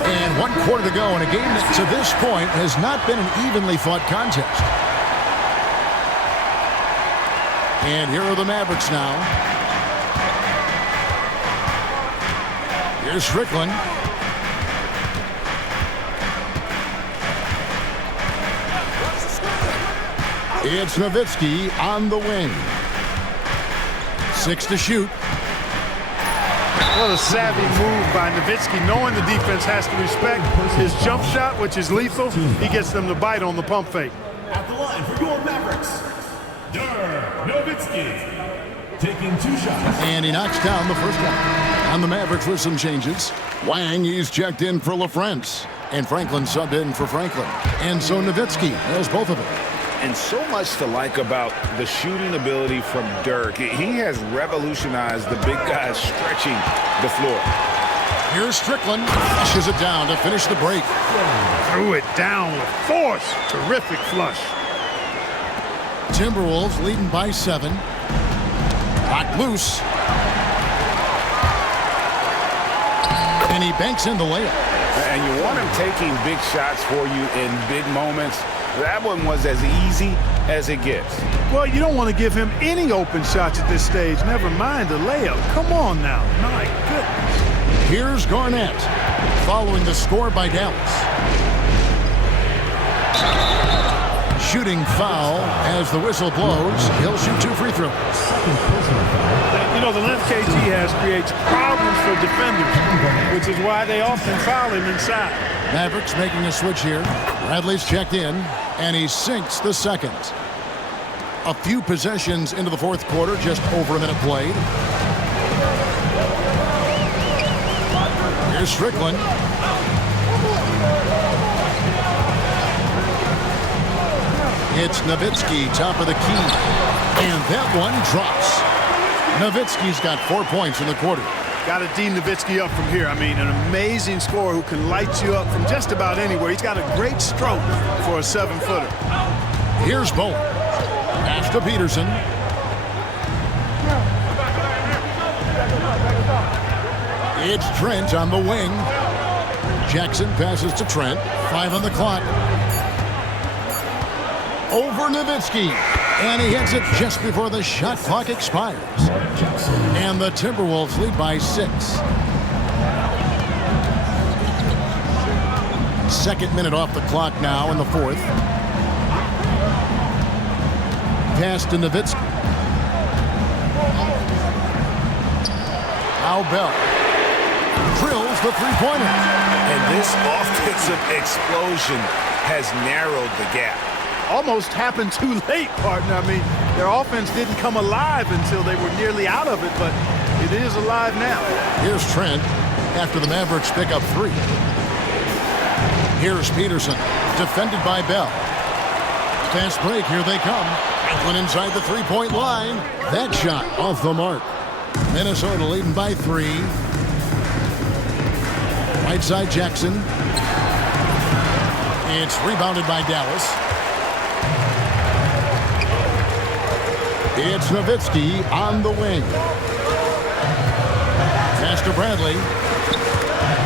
And 1 quarter to go in a game that to this point has not been an evenly fought contest. And here are the Mavericks now. Here's Strickland. It's Nowitzki on the wing. 6 to shoot. What a savvy move by Nowitzki, knowing the defense has to respect his jump shot, which is lethal. He gets them to bite on the pump fake. At the line for your Mavericks, Nowitzki taking 2 shots. And he knocks down the first one. On the Mavericks with some changes. Wang, he's checked in for LaFrance. And Franklin subbed in for Franklin. And so Nowitzki has both of them. And so much to like about the shooting ability from Dirk. He has revolutionized the big guys stretching the floor. Here's Strickland. Flushes it down to finish the break. Threw it down with force. Terrific flush. Timberwolves leading by 7. Knocked loose. And he banks in the layup. And you want him taking big shots for you in big moments. That one was as easy as it gets. Well, you don't want to give him any open shots at this stage. Never mind the layup. Come on now. My goodness. Here's Garnett following the score by Dallas. Shooting foul as the whistle blows. He'll shoot 2 free throws. You know, the length KG has creates problems for defenders, which is why they often foul him inside. Mavericks making a switch here. Bradley's checked in, and he sinks the second. A few possessions into the fourth quarter, just over a minute played. Here's Strickland. It's Nowitzki, top of the key. And that one drops. Nowitzki's got 4 points in the quarter. Got to D Nowitzki up from here. I mean, an amazing scorer who can light you up from just about anywhere. He's got a great stroke for a 7-footer. Here's Bowen. Pass to Peterson. It's Trent on the wing. Jackson passes to Trent. 5 on the clock. Over Nowitzki. And he hits it just before the shot clock expires. And the Timberwolves lead by 6. Second minute off the clock now in the fourth. Pass to Nowitzki. Now Bell drills the three-pointer. And this offensive explosion has narrowed the gap. Almost happened too late, partner. I mean, their offense didn't come alive until they were nearly out of it, but it is alive now. Here's Trent after the Mavericks pick up 3. Here's Peterson, defended by Bell. Fast break, here they come. Franklin inside the three-point line. That shot off the mark. Minnesota leading by 3. Right side Jackson. It's rebounded by Dallas. It's Nowitzki on the wing. Pass to Bradley.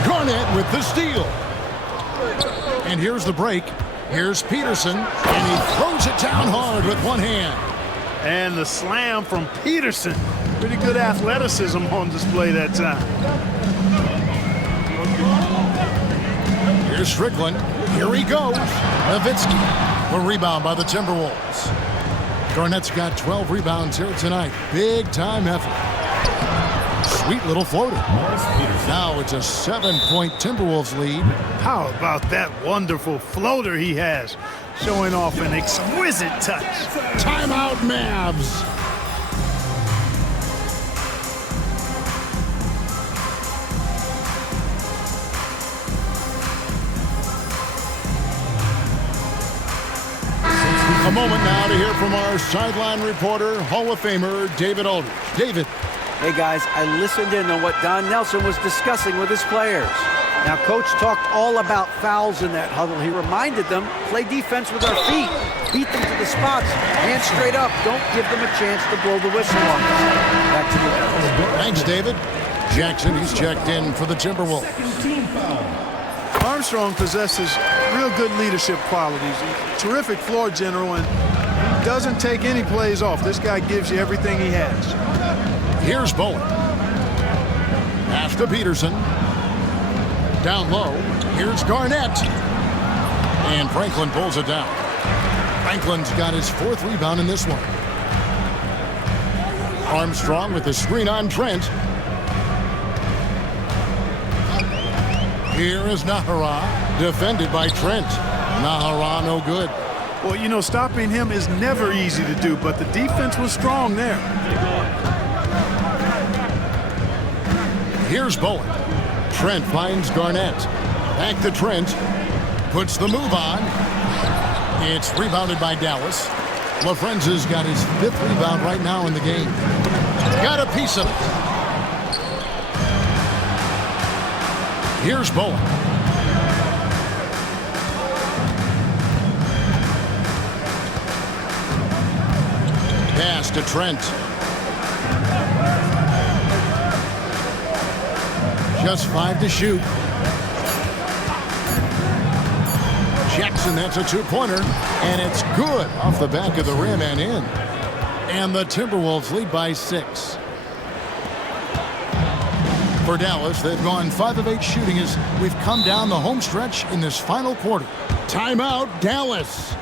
Garnett with the steal. And here's the break. Here's Peterson, and he throws it down hard with one hand. And the slam from Peterson. Pretty good athleticism on display that time. Here's Strickland. Here he goes. Nowitzki. A rebound by the Timberwolves. Garnett's got 12 rebounds here tonight. Big time effort. Sweet little floater. Now it's a 7-point Timberwolves lead. How about that wonderful floater he has? Showing off an exquisite touch. Timeout, Mavs. A moment now to hear from our sideline reporter, Hall of Famer David Aldridge. David. Hey, guys, I listened in on what Don Nelson was discussing with his players. Now, Coach talked all about fouls in that huddle. He reminded them, play defense with our feet. Beat them to the spots. Hands straight up. Don't give them a chance to blow the whistle on us. Back to you guys. Thanks, David. Jackson, he's checked in for the Timberwolves. Armstrong possesses real good leadership qualities. Terrific floor general, and he doesn't take any plays off. This guy gives you everything he has. Here's Bowen. Pass to Peterson. Down low. Here's Garnett. And Franklin pulls it down. Franklin's got his 4th rebound in this one. Armstrong with the screen on Trent. Here is Nahara, defended by Trent. Nahara no good. Well, you know, stopping him is never easy to do, but the defense was strong there. Here's Bowen. Trent finds Garnett. Back to Trent. Puts the move on. It's rebounded by Dallas. LaFrenza's got his 5th rebound right now in the game. Got a piece of it. Here's Bowen. Pass to Trent. Just 5 to shoot. Jackson, that's a 2-pointer. And it's good off the back of the rim and in. And the Timberwolves lead by 6. For Dallas, they've gone 5 of 8 shooting as we've come down the home stretch in this final quarter. Timeout, Dallas.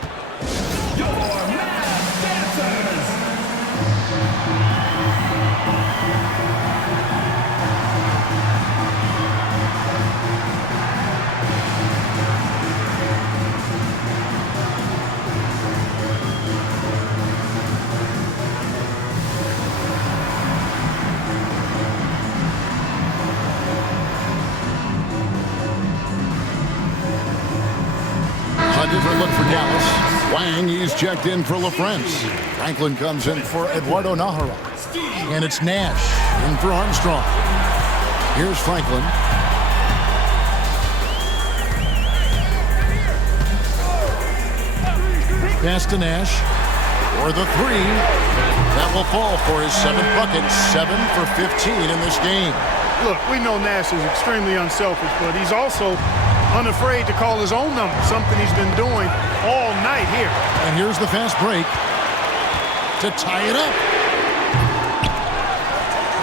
Different look for Dallas. Wang, he's checked in for LaFrance. Franklin comes in for Eduardo Nahara. And it's Nash in for Armstrong. Here's Franklin. Pass to Nash for the 3. That will fall for his 7th bucket. 7 for 15 in this game. Look, we know Nash is extremely unselfish, but he's also unafraid to call his own number, something he's been doing all night here. And here's the fast break to tie it up.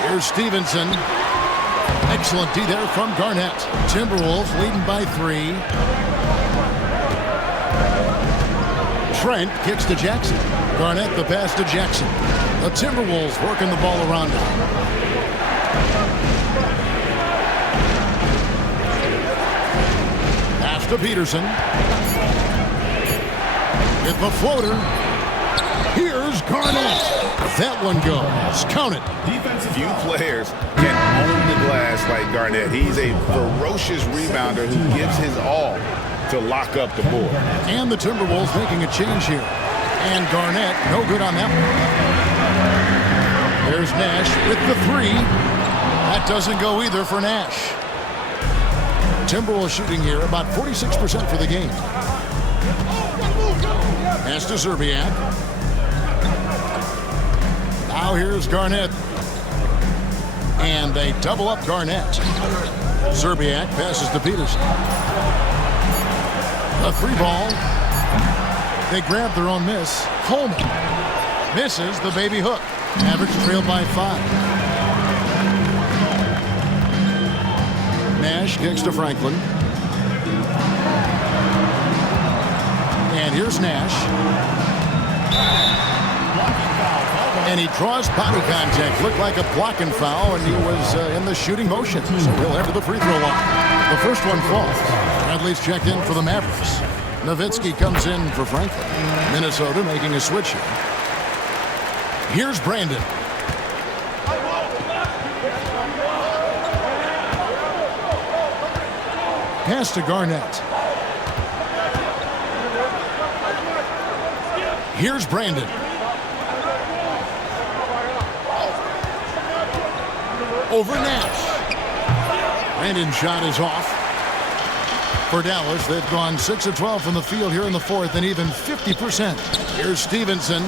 Here's Stevenson. Excellent D there from Garnett. Timberwolves leading by 3. Trent kicks to Jackson. Garnett the pass to Jackson. The Timberwolves working the ball around him. To Peterson. With the floater. Here's Garnett. That one goes. Count it. Few players can own the glass like Garnett. He's a ferocious rebounder who gives his all to lock up the board. And the Timberwolves making a change here. And Garnett, no good on that one. There's Nash with the 3. That doesn't go either for Nash. Timberwolves shooting here about 46% for the game. Pass to Zerbiak. Now here's Garnett. And they double up Garnett. Zerbiak passes to Peterson. The 3 ball. They grab their own miss. Coleman misses the baby hook. Mavericks trailed by 5. Nash kicks to Franklin. And here's Nash. And he draws body contact. Looked like a blocking foul, and he was in the shooting motion. So he'll head to the free throw line. The first one falls. Bradley's checked in for the Mavericks. Nowitzki comes in for Franklin. Minnesota making a switch here. Here's Brandon. Pass to Garnett. Here's Brandon. Over Nash. Brandon's shot is off. For Dallas, they've gone 6 of 12 from the field here in the fourth and even 50%. Here's Stevenson.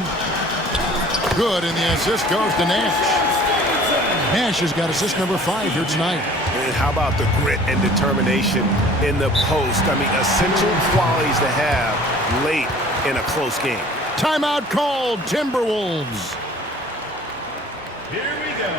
Good, and the assist goes to Nash. Nash has got assist number 5 here tonight. And how about the grit and determination in the post? I mean, essential qualities to have late in a close game. Timeout called, Timberwolves. Here we go.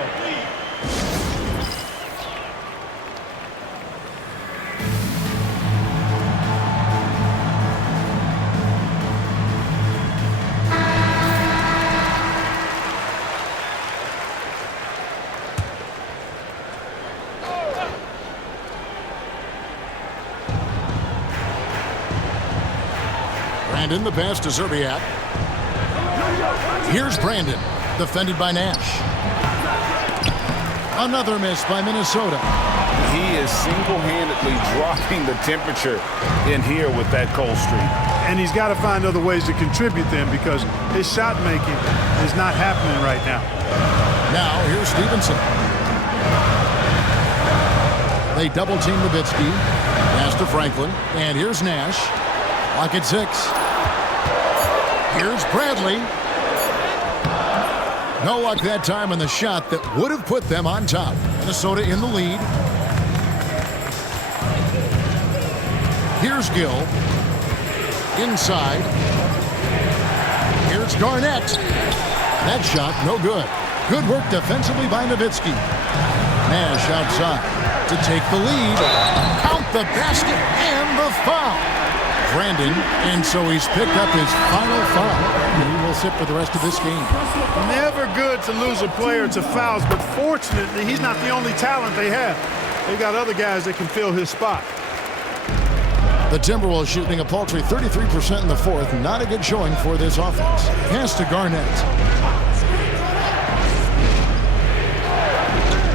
Brandon, the pass to Zerbiak. Here's Brandon, defended by Nash. Another miss by Minnesota. He is single-handedly dropping the temperature in here with that cold streak. And he's got to find other ways to contribute then, because his shot making is not happening right now. Now here's Stevenson. They double team Nowitzki. Pass to Franklin. And here's Nash. Lock at 6. Here's Bradley. No luck that time on the shot that would have put them on top. Minnesota in the lead. Here's Gill. Inside. Here's Garnett. That shot, no good. Good work defensively by Nowitzki. Nash outside to take the lead. Count the basket and the foul. Brandon, and so he's picked up his final foul. He will sit for the rest of this game. Never good to lose a player to fouls, but fortunately, he's not the only talent they have. They got other guys that can fill his spot. The Timberwolves shooting a paltry 33% in the fourth. Not a good showing for this offense. Pass to Garnett.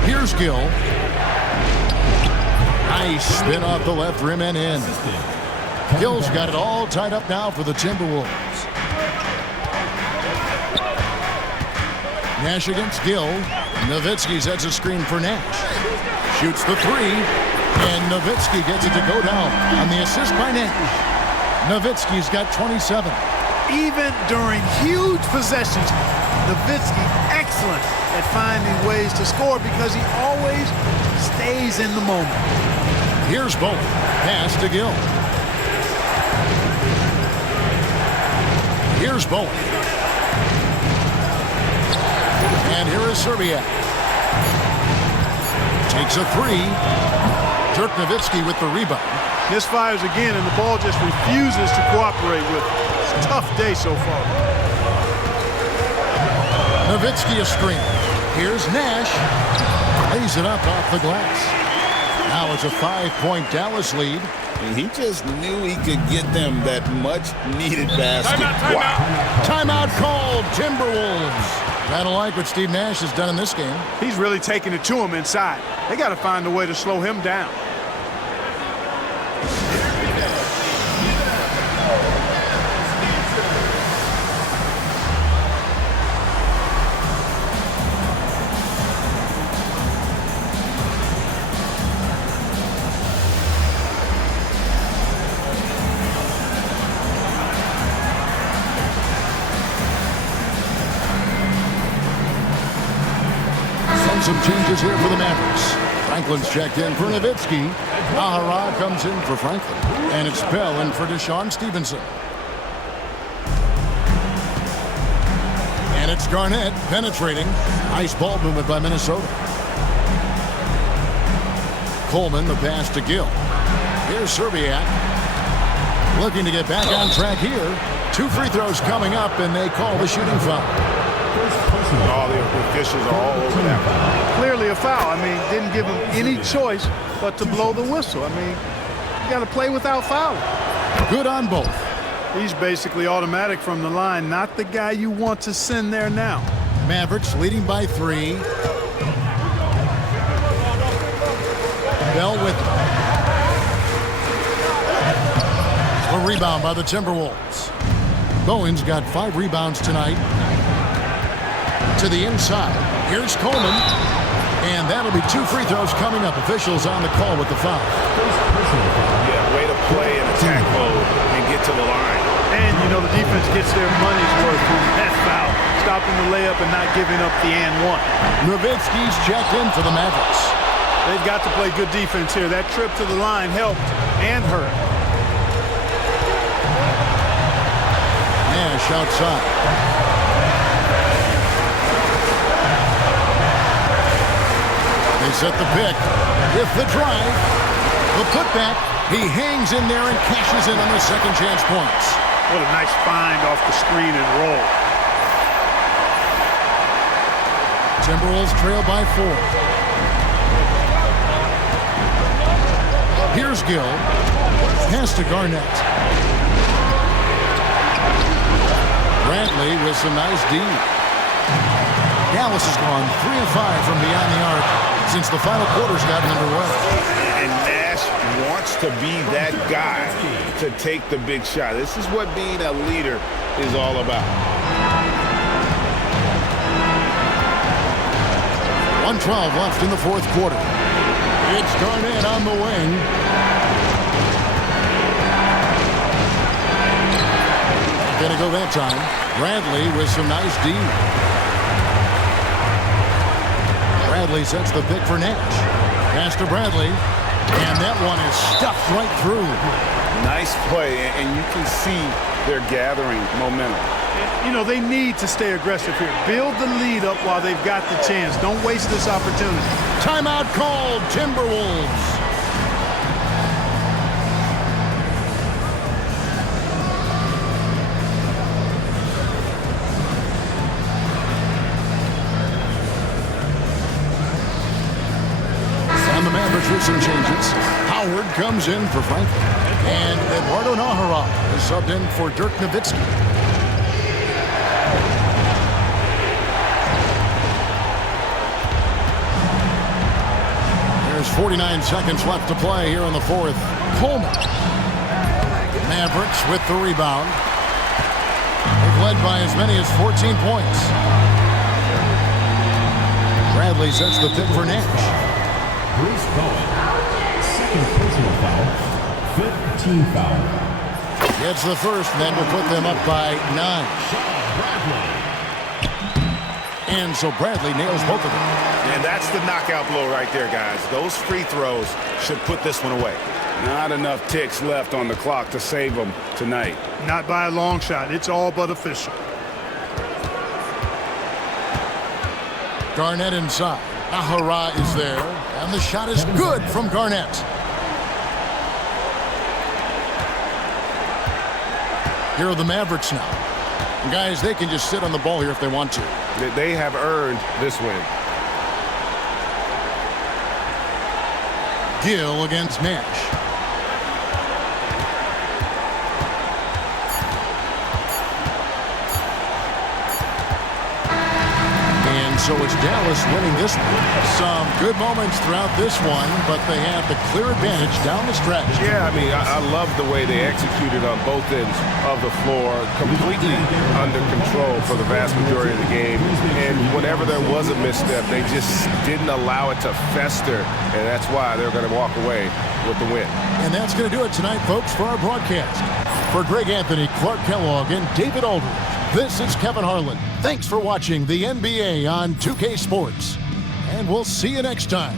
Here's Gill. Nice spin off the left rim and in. Gill's got it all tied up now for the Timberwolves. Nash against Gill. Nowitzki sets a screen for Nash. Shoots the 3. And Nowitzki gets it to go down on the assist by Nash. Nowitzki's got 27. Even during huge possessions, Nowitzki excellent at finding ways to score because he always stays in the moment. Here's Bowen. Pass to Gill. Here's Bowen. And here is Zerbiak. Takes a 3. Dirk Nowitzki with the rebound. Misfires again, and the ball just refuses to cooperate with it. It's a tough day so far. Nowitzki a screen. Here's Nash. Lays it up off the glass. Now it's a 5-point Dallas lead. And he just knew he could get them that much-needed basket. Timeout called, Timberwolves. Gotta like what Steve Nash has done in this game. He's really taking it to him inside. They got to find a way to slow him down. Some changes here for the Mavericks. Franklin's checked in for Nowitzki. Ahara comes in for Franklin. And it's Bell in for Deshaun Stevenson. And it's Garnett penetrating. Nice ball movement by Minnesota. Coleman, the pass to Gill. Here's Zerbiak. Looking to get back on track here. 2 free throws coming up, and they call the shooting foul. All the officials are all over that. Clearly a foul. I mean, didn't give him any choice but to blow the whistle. I mean, you got to play without fouling. Good on both. He's basically automatic from the line, not the guy you want to send there now. Mavericks leading by 3. Bell with it. A rebound by the Timberwolves. Bowen's got 5 rebounds tonight. To the inside. Here's Coleman. And that'll be 2 free throws coming up. Officials on the call with the foul. Yeah, way to play in attack mode and get to the line. And, you know, the defense gets their money's worth from that foul. Stopping the layup and not giving up the and one. Nowitzki's checked in for the Mavericks. They've got to play good defense here. That trip to the line helped and hurt. Nash outside. They set the pick with the drive. The putback. He hangs in there and cashes in on the second chance points. What a nice find off the screen and roll. Timberwolves trail by 4. Here's Gill. Pass to Garnett. Bradley with some nice D. Dallas has gone 3 of 5 from beyond the arc since the final quarter's gotten underway. And Nash wants to be that guy to take the big shot. This is what being a leader is all about. 1:12 left in the 4th quarter. It's Garnett on the wing. Not gonna go that time. Bradley with some nice D. Bradley sets the pick for Nash. Pass to Bradley. And that one is stuffed right through. Nice play, and you can see they're gathering momentum. You know, they need to stay aggressive here. Build the lead up while they've got the chance. Don't waste this opportunity. Timeout called, Timberwolves. And the Mavericks with some changes. Howard comes in for Franklin. And Eduardo Najera is subbed in for Dirk Nowitzki. There's 49 seconds left to play here in the 4th. Coleman. Mavericks with the rebound. They've led by as many as 14 points. Bradley sets the pick for Nash. Bruce Bowen, second personal foul, 5th team foul. Gets the first, then will put them up by 9. And so Bradley nails both of them. And that's the knockout blow right there, guys. Those free throws should put this one away. Not enough ticks left on the clock to save them tonight. Not by a long shot. It's all but official. Garnett inside. Najera is there. And the shot is good from Garnett. Here are the Mavericks now. And guys, they can just sit on the ball here if they want to. They have earned this win. Gill against Nash. And so it's Dallas winning this one. Some good moments throughout this one, but they have the clear advantage down the stretch. Yeah, I mean, I love the way they executed on both ends of the floor, completely under control for the vast majority of the game. And whenever there was a misstep, they just didn't allow it to fester, and that's why they're going to walk away with the win. And that's going to do it tonight, folks, for our broadcast. For Greg Anthony, Clark Kellogg, and David Aldridge, this is Kevin Harlan. Thanks for watching the NBA on 2K Sports. And we'll see you next time.